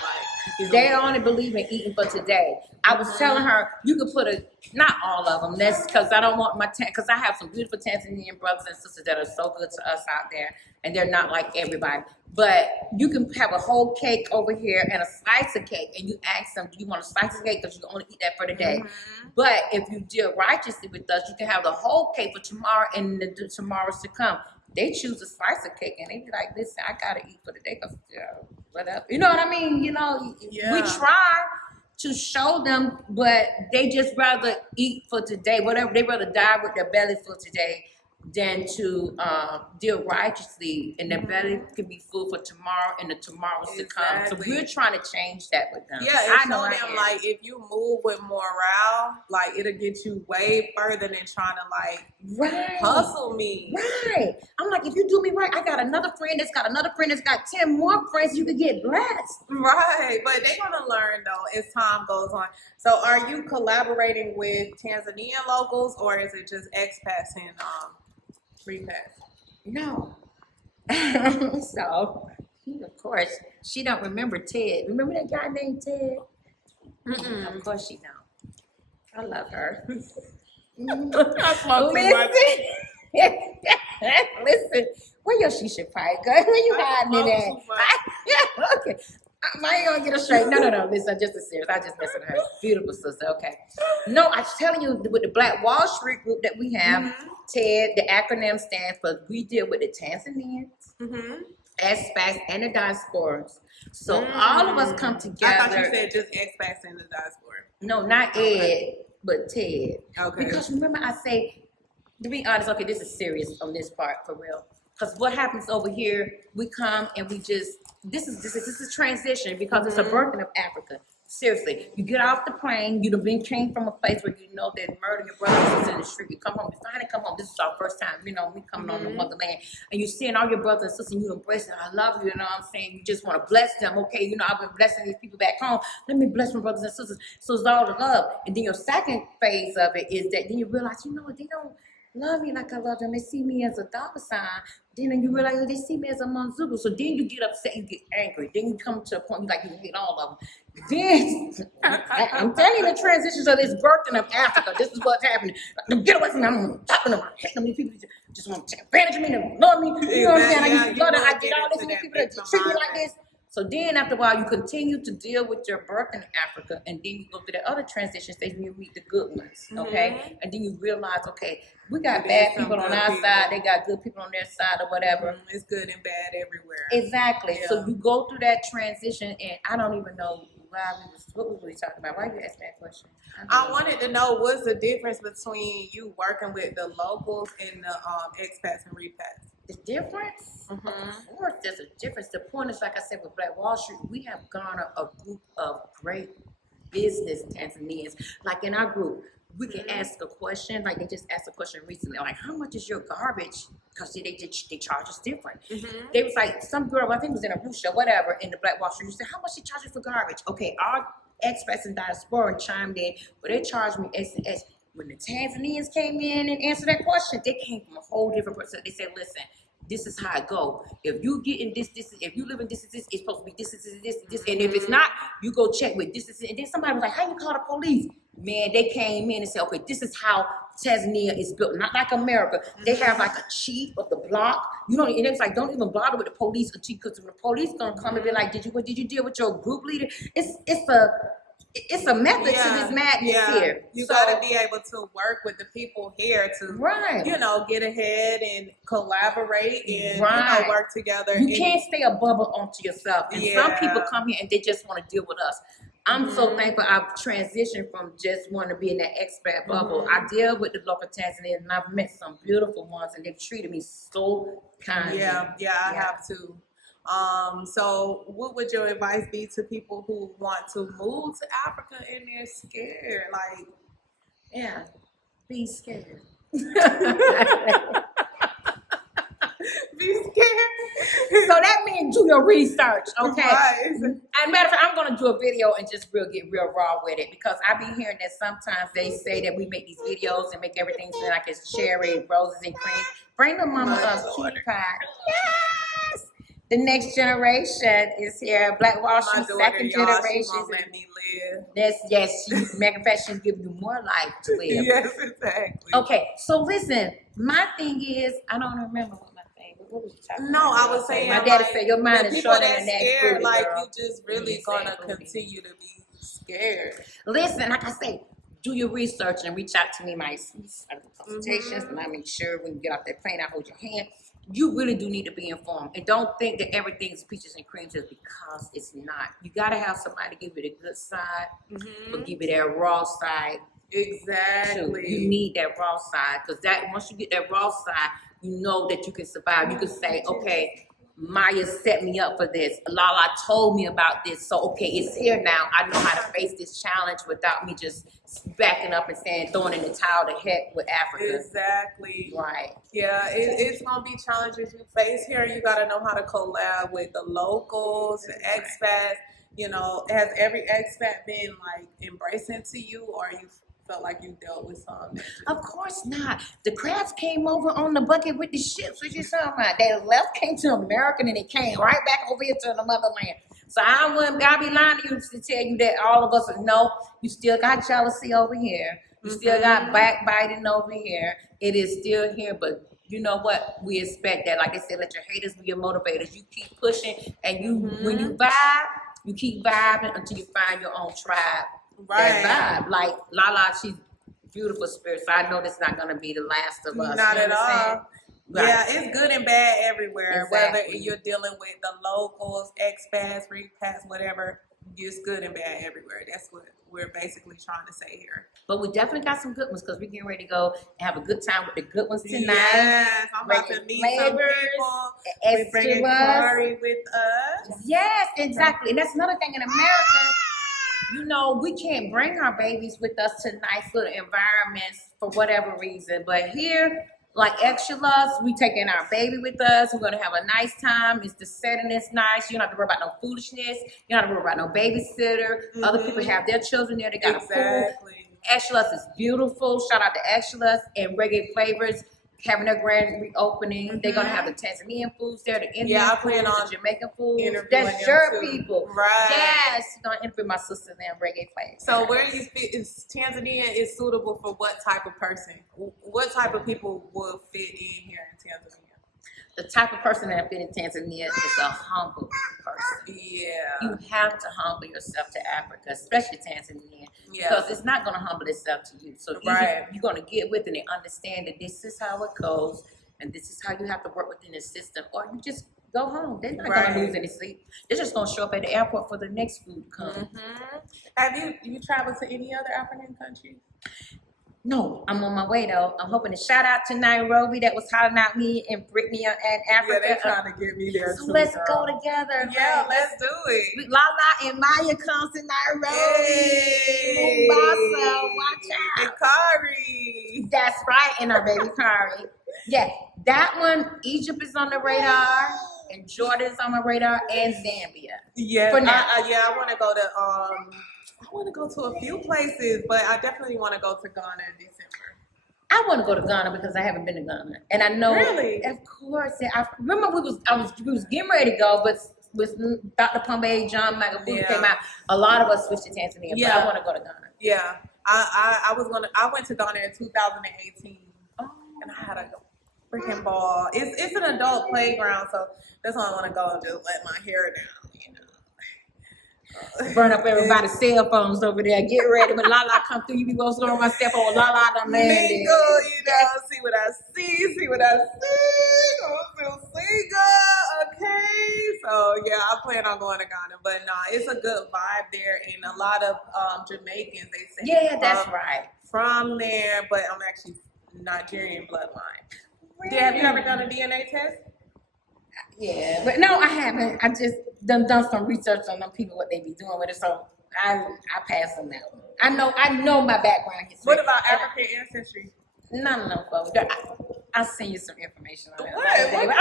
like. They only believe in eating for today. I was telling her you could put not all of them. That's because I don't want because I have some beautiful Tanzanian brothers and sisters that are so good to us out there, and they're not like everybody. But you can have a whole cake over here and a slice of cake, and you ask them, do you want a slice of cake because you can only eat that for the day? But if you deal righteously with us, you can have the whole cake for tomorrow and the tomorrows to come. They choose a slice of cake and they be like, listen, I gotta eat for the day because whatever. You know what I mean? You know, we try to show them, but they just rather eat for today. Whatever, they rather die with their belly full today than to deal righteously, and their belly can be full for tomorrow and the tomorrows to come. So we're trying to change that with them. Yeah, I know them like if you move with morale, like it'll get you way further than trying to like hustle me. Right. I'm like, if you do me right, I got another friend that's got another friend that's got 10 more friends. You could get blessed. Right, but they're gonna learn though as time goes on. So, are you collaborating with Tanzanian locals, or is it just expats and repats? No. So, of course, she don't remember Ted. Remember that guy named Ted? Of course she don't. I love her. Listen, where your shisha pipe? Where you hiding it at? Okay. I ain't gonna get her straight. No. Listen, just a serious. I just messing with her. Beautiful sister. Okay. No, I'm telling you, with the Black Wall Street group that we have, TED, the acronym stands for we deal with the Tanzanians, expats, and the diasporas. So all of us come together. I thought you said just expats and the diaspora. No, not Ed, but Ted. Okay. Because remember, I say, to be honest, okay, this is serious on this part for real. Because what happens over here, we come and we just, this is a transition because it's a birthing of Africa. Seriously, you get off the plane, you came from a place where you know that murder your brothers is in the street. You come home, you finally come home. This is our first time, you know, we coming on the motherland. And you're seeing all your brothers and sisters and you embrace them. I love you, you know what I'm saying? You just want to bless them. Okay, you know, I've been blessing these people back home. Let me bless my brothers and sisters. So it's all the love. And then your second phase of it is that then you realize, you know what, they don't love me like I love them. They see me as a dollar sign. Then you realize they see me as a Manzubu. So then you get upset, you get angry. Then you come to a point you hate all of them. Then I'm telling you the transitions of this birthing of Africa. This is what's happening. Get away from me. I'm talking to them. I hate them. These people just want to take advantage of me. They love me. You know what I'm saying? I used to love them. I get all these people that treat me like this. So then after a while, you continue to deal with your birth in Africa, and then you go through the other transition stage and you meet the good ones, okay? And then you realize, okay, we got bad people on our side, they got good people on their side or whatever. It's good and bad everywhere. Exactly. Yeah. So you go through that transition, and I don't even know what we were talking about. Why you asked that question? I wanted to know what's the difference between you working with the locals and the expats and repats. The difference? Of course, there's a difference. The point is, like I said, with Black Wall Street, we have garnered a group of great business Tanzanians. Like in our group, we can ask a question. Like they just asked a question recently, like, how much is your garbage? Because they charge us different. They was like, some girl, I think it was in Arusha, whatever, in the Black Wall Street, you said, how much they charge you for garbage? Okay, our expats and diaspora chimed in, but they charged me S&S. When the Tanzanians came in and answered that question, they came from a whole different person. They said, listen, this is how it go. If you get in this, if you live in this, it's supposed to be this, and if it's not, you go check with this, and then somebody was like, how you call the police? Man, they came in and said, okay, this is how Tanzania is built, not like America. They have like a chief of the block, you know, and it's like, don't even bother with the police until, because the police gonna come and be like, what did you deal with your group leader? It's a method to this madness here. You gotta be able to work with the people here to, you know, get ahead and collaborate and you know, work together. You can't stay a bubble onto yourself. And some people come here and they just want to deal with us. I'm so thankful I've transitioned from just wanting to be in that expat bubble. I deal with the local Tanzanians and I've met some beautiful ones and they've treated me so kindly. I have to. So what would your advice be to people who want to move to Africa and they're scared? Like, be scared. Be scared. So that means do your research, okay? Right. And matter of fact, I'm gonna do a video and just get real raw with it, because I be hearing that sometimes they say that we make these videos and make everything seem like it's cherry, roses, and cream. Bring the mama up, cutie pie. Yes. The next generation is here. Black Wall Street, second generation. She won't let me live. Yes, matter of fact, she's giving you more life to live. Yes, exactly. Okay, so listen, my thing is, I don't remember what my thing was. What was you talking about? I was saying, my daddy said your mind is shorter than that. Scared, like girl. you just really gonna continue to be scared. Listen, like I say, do your research and reach out to me, my consultations, and I make sure when you get off that plane, I hold your hand. You really do need to be informed, and don't think that everything's peaches and cream just because it's not. You gotta have somebody give you the good side, but give you that raw side. Exactly. Too. You need that raw side, because that once you get that raw side, you know that you can survive. You can say, okay, Mayah set me up for this. Lala told me about this, so okay, it's here now. I know how to face this challenge without me just backing up and saying, throwing in the towel to heck with Africa. Exactly. Right. Yeah, it's gonna be challenges you face here. You gotta know how to collab with the locals, the expats. You know, has every expat been like embracing to you, or you felt like you dealt with some? Of course not. The crabs came over on the bucket with the ships. What you talking about? They left, came to America, and they came right back over here to the motherland. So I'll be lying to you to tell you that all of us know you still got jealousy over here. You still got backbiting over here. It is still here, but you know what? We expect that. Like they said, let your haters be your motivators. You keep pushing, and you when you vibe, you keep vibing until you find your own tribe. Right. That vibe. Like Lala, she's beautiful spirit, so I know this not gonna be the last of us. Not at all. Right. Yeah, it's good and bad everywhere. Exactly. Whether you're dealing with the locals, expats, repats, whatever, it's good and bad everywhere. That's what we're basically trying to say here. But we definitely got some good ones, because we're getting ready to go and have a good time with the good ones tonight. Yes, I'm about to meet some people. We're bringing Kari with us. Yes, exactly. And that's another thing in America. You know, we can't bring our babies with us to nice little environments for whatever reason. But here, like Extras, we taking our baby with us. We're gonna have a nice time. It's the setting is nice. You don't have to worry about no foolishness. You don't have to worry about no babysitter. Other people have their children there. They got a pool. Extras is beautiful. Shout out to Extras and Reggae Flavors having their grand reopening. They're gonna have the Tanzanian foods there, the Indian foods, the Jamaican foods. That's your people, right? Yes, gonna interview my sister there, Reggae Flavors. So where do you fit? Is Tanzania is suitable for what type of person? What type of people will fit in here in Tanzania? The type of person that fit in Tanzania is a humble person. Yeah. You have to humble yourself to Africa, especially Tanzania, because it's not going to humble itself to you. So you're going to get with it and understand that this is how it goes, and this is how you have to work within the system, or you just go home. They're not going to lose any sleep. They're just going to show up at the airport for the next food to come. Have you traveled to any other African country? No, I'm on my way though. I'm hoping to shout out to Nairobi that was hollering at me and Brittany and Africa. Yeah, they're trying to get me there so too. Let's go together. Yeah, let's do it. Lala and Mayah comes to Nairobi. Mombasa, watch out. And Kari. That's right, and our baby Kari. Yeah, that one, Egypt is on the radar, and Jordan is on my radar, and Zambia. Yeah, for now. I want to go to I want to go to a few places, but I definitely want to go to Ghana in December. I want to go to Ghana because I haven't been to Ghana, and I know, Really? of course. I remember we was getting ready to go, but with Dr. Pompey, John Magafu came out. A lot of us switched to Tanzania, but I want to go to Ghana. Yeah, I went to Ghana in 2018, and I had a freaking ball. It's an adult playground, so that's why I want to go and just let my hair down, you know. Burn up everybody's cell phones over there. Get ready when Lala come through. You be going slow on my step on Lala done landed. Mingle, you know, see what I see what I see. I'm still single, okay? So yeah, I plan on going to Ghana, but nah, it's a good vibe there, and a lot of Jamaicans, they say. Yeah, that's right. From there, but I'm actually Nigerian bloodline. Really? Yeah, have you ever done a DNA test? Yeah, but no, I haven't. I just done some research on them people, what they be doing with it. So I pass on that one. I know my background history. What about African ancestry? No, folks. I'll send you some information on it. What kind of information?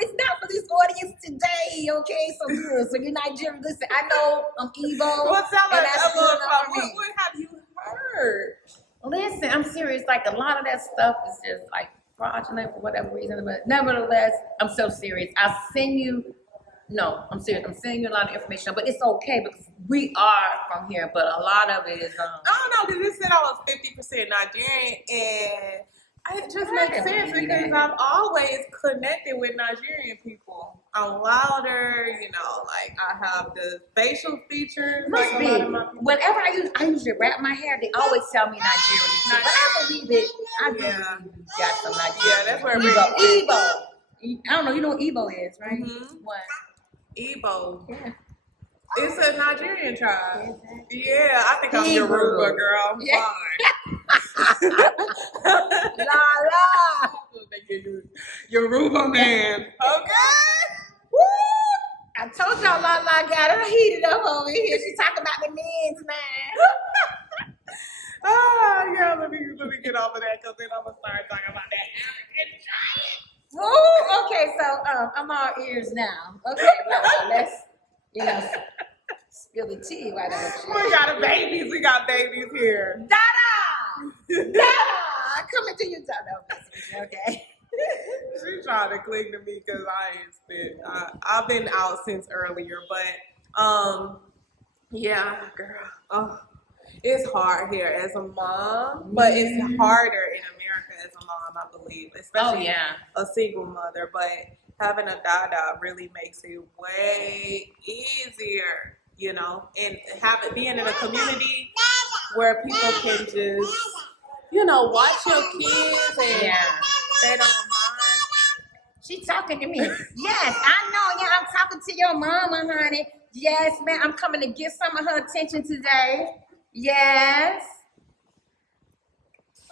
It's not for this audience today, okay? So good. So you're Nigerian. Listen, I know I'm Igbo. Well, tell us a little something. something. What have you heard? Listen, I'm serious. Like a lot of that stuff is just like fraudulent for whatever reason, but nevertheless, I'm so serious. I'll send you. No, I'm serious. I'm sending you a lot of information, but it's okay because we are from here. But a lot of it is. I don't know because you said I was 50% Nigerian, and it just makes sense because I've always connected with Nigerian people. I'm louder, you know, like I have the facial features. Must like be. A lot of my Whenever I usually wrap my hair, they always tell me Nigerian too. But I believe it. I believe you got some Nigerian. Yeah, that's where we Igbo. go. Igbo. I don't know. You know what Igbo is, right? Mm-hmm. What? Igbo. Yeah. It's a Nigerian tribe. Yeah, I think I'm Hebrew. Yoruba, girl. I'm Yeah. fine. La. Yoruba man. Okay. Woo! I told y'all La got her heated up over here. She talking about the men's man. Oh, yeah, let me get off of that because then I'm going to start talking about that African giant. Woo! Okay, so I'm all ears now. Okay, well, let's, spill the tea right over We got babies here. Dada! Dada! Coming to you, Dada. Okay. She's trying to cling to me because I ain't spit. I've been out since earlier, but yeah, girl. Oh, it's hard here as a mom, but it's harder in America as a mom, I believe, especially a single mother. But having a dada really makes it way easier, and being in a community where people can just, watch your kids and they don't mind. She talking to me. Yes, I know. Yeah, I'm talking to your mama, honey. Yes, man. I'm coming to get some of her attention today. Yes.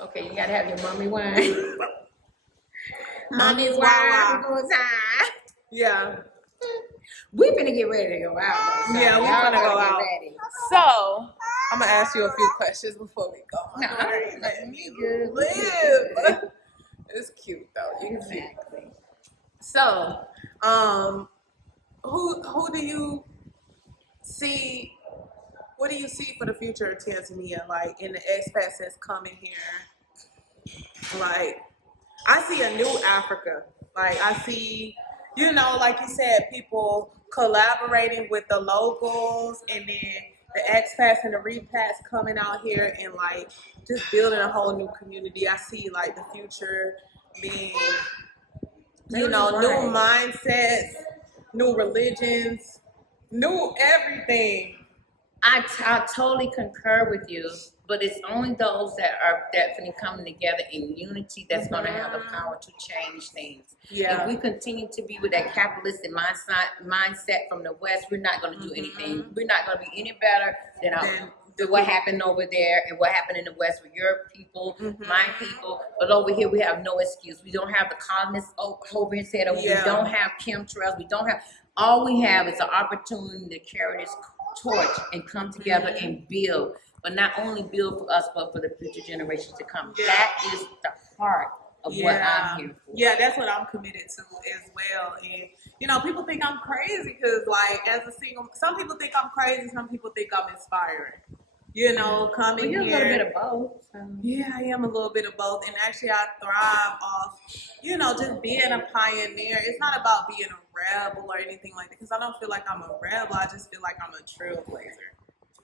Okay, you gotta have your mommy wine. Mommy's wine before time. Yeah. We finna get ready to go out, though. So yeah, we finna go out. Ready. So, I'm gonna ask you a few questions before we go. No, you good. Live. It's cute though. You can see. So, who do you see? What do you see for the future of Tanzania? Like in the expats that's coming here. Like, I see a new Africa. Like I see, like you said, people collaborating with the locals, and then the expats and the repats coming out here and like just building a whole new community. I see like the future being, new mindsets, new religions, new everything. I totally concur with you, but it's only those that are definitely coming together in unity that's going to have the power to change things. Yeah. If we continue to be with that capitalistic mindset from the West, we're not going to do anything. We're not going to be any better than what happened over there and what happened in the West with your people, my people. But over here, we have no excuse. We don't have the colonists over his head. We don't have chemtrails. We don't have. All we have is an opportunity to carry this torch and come together and build, but not only build for us, but for the future generations to come. Yeah. That is the heart of what I'm here for. Yeah, that's what I'm committed to as well. And people think I'm crazy because, like, as a single, some people think I'm crazy, some people think I'm inspiring. You know, coming you're here. a little bit of both. So. Yeah, I am a little bit of both. And actually, I thrive off, you know, just being a pioneer. It's not about being a rebel or anything like that, because I don't feel like I'm a rebel. I just feel like I'm a trailblazer.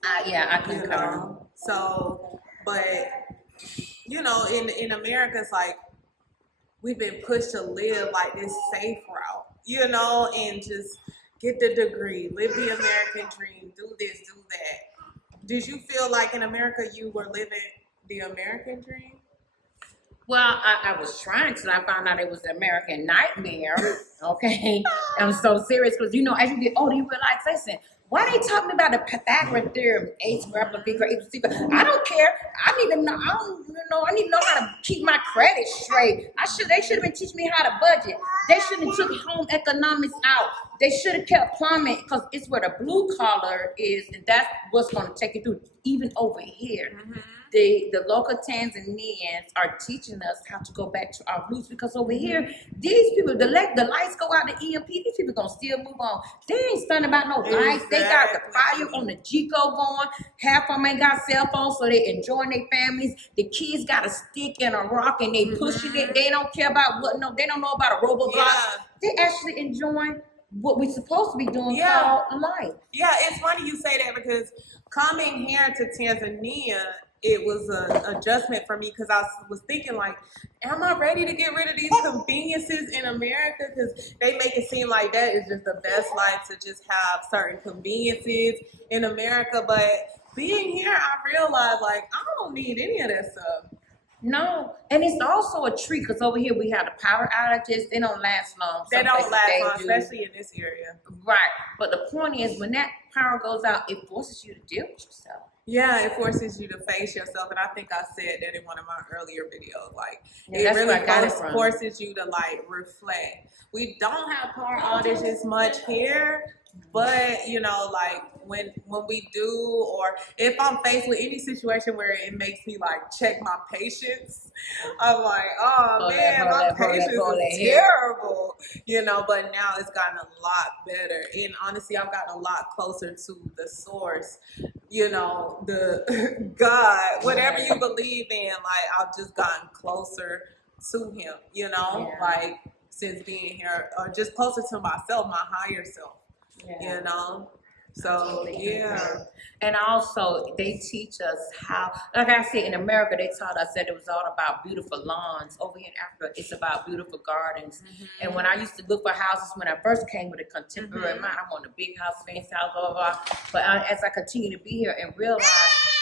I concur. You know? So, but, you know, in America, it's like we've been pushed to live like this safe route, you know, and just get the degree, live the American dream, do this, do that. Did you feel like in America you were living the American dream? Well, I was trying to. I found out it was the American nightmare. Okay, I'm so serious because you know, as you get older, you realize, listen, why they talking about the Pythagorean theorem, a squared plus b squared equals c squared? I don't care. I need to know. I don't know. I need to know how to keep my credit straight. They should have been teaching me how to budget. They should have took home economics out. They should have kept plumbing because it's where the blue collar is, and that's what's going to take you through. Even over here. Mm-hmm. The local Tanzanians are teaching us how to go back to our roots because over here, these people, the lights go out, the EMP, these people gonna still move on. They ain't stunned about no lights. They got the fire on the Gico going. Half of them ain't got cell phones, so they enjoying their families. The kids got a stick and a rock and they pushing it. They don't care about they don't know about a Roblox. Yeah. They actually enjoying what we supposed to be doing called life. Yeah, it's funny you say that because coming here to Tanzania, it was an adjustment for me because I was thinking like, am I ready to get rid of these conveniences in America? Because they make it seem like that is just the best life to just have certain conveniences in America. But being here, I realized like, I don't need any of that stuff. No, and it's also a treat because over here we have the power outages. They don't last long. They don't last long, especially in this area. Right, but the point is when that power goes out, it forces you to deal with yourself. Yeah, it forces you to face yourself, and I think I said that in one of my earlier videos. Like, it really forces you to like reflect. We don't have power outages much here, but you know, like when we do, or if I'm faced with any situation where it makes me like check my patience, I'm like, oh man, my patience is terrible, you know. But now it's gotten a lot better, and honestly, I've gotten a lot closer to the source. You know, the God, whatever you believe in, like I've just gotten closer to him, you know, like since being here, or just closer to myself, my higher self, you know. So, And also, they teach us how, like I said, in America, they taught us that it was all about beautiful lawns. Over here in Africa, it's about beautiful gardens. Mm-hmm. And when I used to look for houses, when I first came with a contemporary mind, I want a big house, fancy house, blah, blah, blah. But as I continue to be here and realize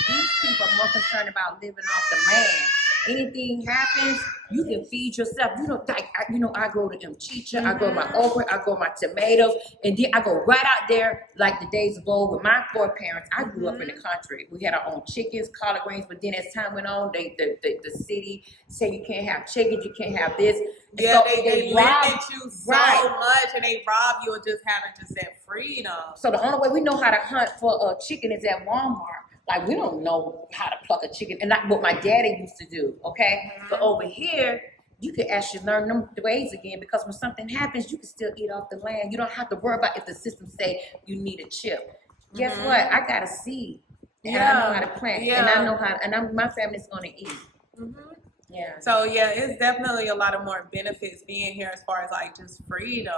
these people are more concerned about living off the land. Anything happens, you can feed yourself. You know, like I grow the mchicha, I grow my okra, I grow my tomatoes, and then I go right out there like the days of old with my four parents. I grew up in the country. We had our own chickens, collard greens, but then as time went on, the city said you can't have chickens, you can't have this. Yeah, so they limit you so much, and they rob you of just having just that freedom. So the only way we know how to hunt for a chicken is at Walmart. Like, we don't know how to pluck a chicken, and not what my daddy used to do, okay? But over here, you can actually learn them ways again because when something happens, you can still eat off the land. You don't have to worry about if the system say you need a chip. Guess what? I got a seed, and I know how to plant, and I know how, and my family's going to eat. Yeah. So, yeah, it's definitely a lot of more benefits being here as far as, like, just freedom.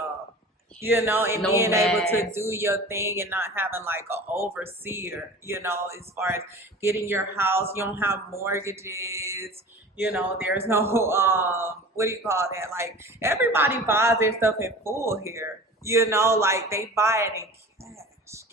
You know, and being able to do your thing and not having like an overseer, you know, as far as getting your house, you don't have mortgages, you know, there's no, what do you call that? Like everybody buys their stuff in full here, you know, like they buy it in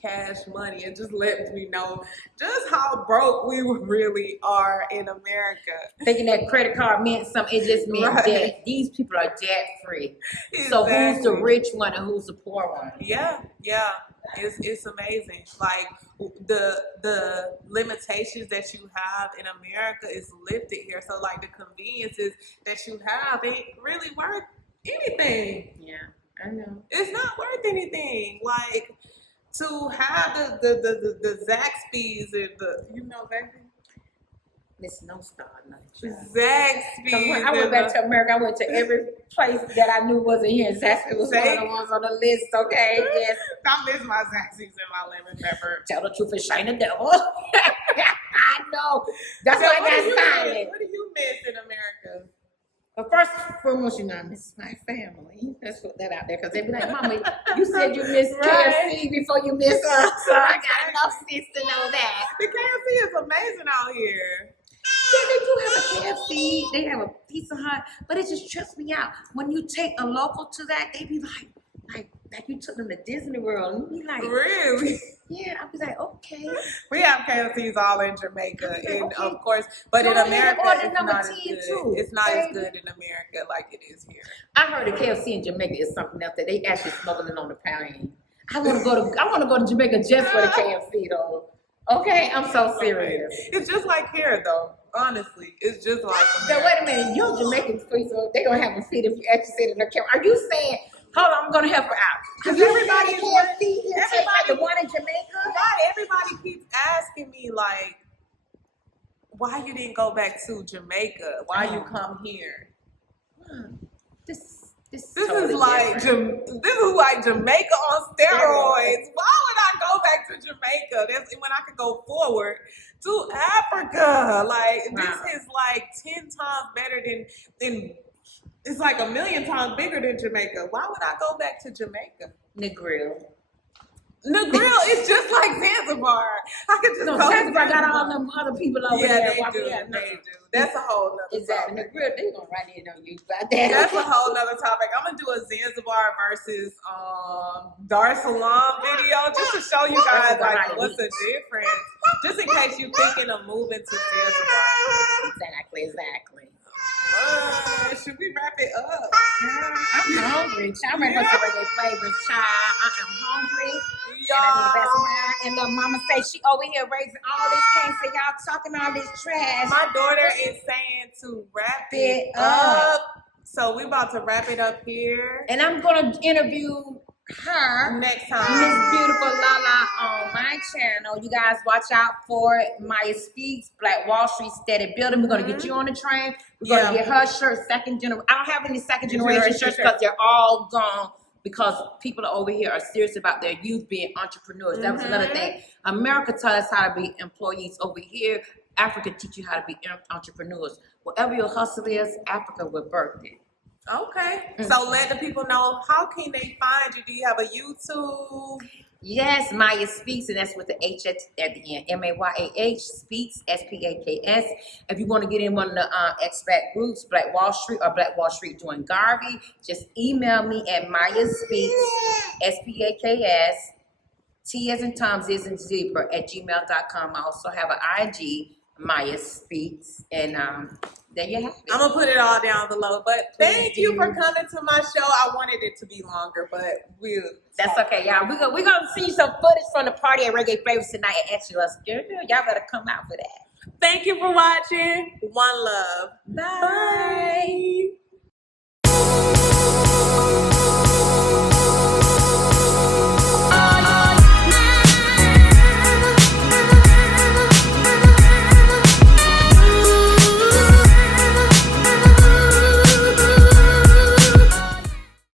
cash money. It just lets me know just how broke we really are in America. Thinking that credit card meant something, it just meant debt. These people are debt free. Exactly. So who's the rich one and who's the poor one? Yeah. It's amazing. Like the limitations that you have in America is lifted here. So like the conveniences that you have ain't really worth anything. Yeah, I know. It's not worth anything. Like to have the Zaxby's and the, you know, Zaxby's? Miss No Star Night. Zaxby's. When I went back to America, I went to every place that I knew wasn't here. Zaxby's was one of the ones on the list, okay? Yes. I miss my Zaxby's and my lemon pepper. Tell the truth and shine the devil. I know. That's why I got silent. What do you miss in America? But first and foremost, I miss my family. Let's put that out there because they be like, Mama, you said you missed KFC before you missed us. So I got enough sense to know that. The KFC is amazing out here. Yeah, they do have a KFC. They have a Pizza Hut, but it just trips me out. When you take a local to that, they be like you took them to Disney World. And you be like, really? Yeah, I be like, okay. We have KFCs all in Jamaica, and okay. Of course, but in America, it's not as good. Too, it's not as good in America like it is here. I heard the KFC in Jamaica is something else that they actually smuggling on the plane. I want to go to Jamaica just for the KFC though. Okay, I'm so serious. It's just like here though. Honestly, it's just like America. Now wait a minute, you're Jamaican free, so they gonna have a feed if you actually sit in the camera. Are you saying? Hold on, I'm gonna help her out. Because everybody can't feed you. Like the one in Jamaica. Right, everybody keeps asking me like, why you didn't go back to Jamaica? Why you come here? This is like Jamaica on steroids. Why would I go back to Jamaica? That's when I could go forward to Africa. Like this is like 10 times better than. It's like 1,000,000 times bigger than Jamaica. Why would I go back to Jamaica? Negril. Negril is just like Zanzibar. I could just go Zanzibar got all them other people over there. Yeah, they do. That's a whole nother topic. Negril, they gonna write in on you about that. That's a whole nother topic. I'm gonna do a Zanzibar versus Dar es Salaam video just to show you guys like what's the difference. Just in case you're thinking of moving to Zanzibar. Exactly. Should we wrap it up? I'm hungry. I'm ready for some reggae flavors, child. I am hungry. Y'all. And the mama say she over here raising all this cane, so y'all talking all this trash. My daughter is saying to wrap it up. So we about to wrap it up here. And I'm gonna interview her next time, Miss Beautiful Lala on my channel. You guys watch out for it. Mayah Speaks, Black Wall Street Steady Building. We're gonna get you on the train. We're gonna get her shirt, second generation. I don't have any second generation shirts because they're all gone because people over here are serious about their youth being entrepreneurs. That was another thing. America taught us how to be employees. Over here, Africa teach you how to be entrepreneurs. Whatever your hustle is, Africa will birth it. Okay. So let the people know, how can they find you? Do you have a YouTube? Yes, Mayah Speaks, and that's with the H at the end. Mayah Speaks, SPAKS. If you want to get in one of the expat groups, Black Wall Street or Black Wall Street doing Garvey, just email me at Mayah Speaks, SPAKS, T as in Tom, Z as in Zebra, @gmail.com. I also have an IG, Mayah Speaks, and there you have it. I'm gonna put it all down below. But thank you for coming to my show. I wanted it to be longer, but that's okay, y'all. We're gonna see some footage from the party at Reggae Flavors tonight at Exodus. Y'all better come out for that. Thank you for watching. One love. Bye.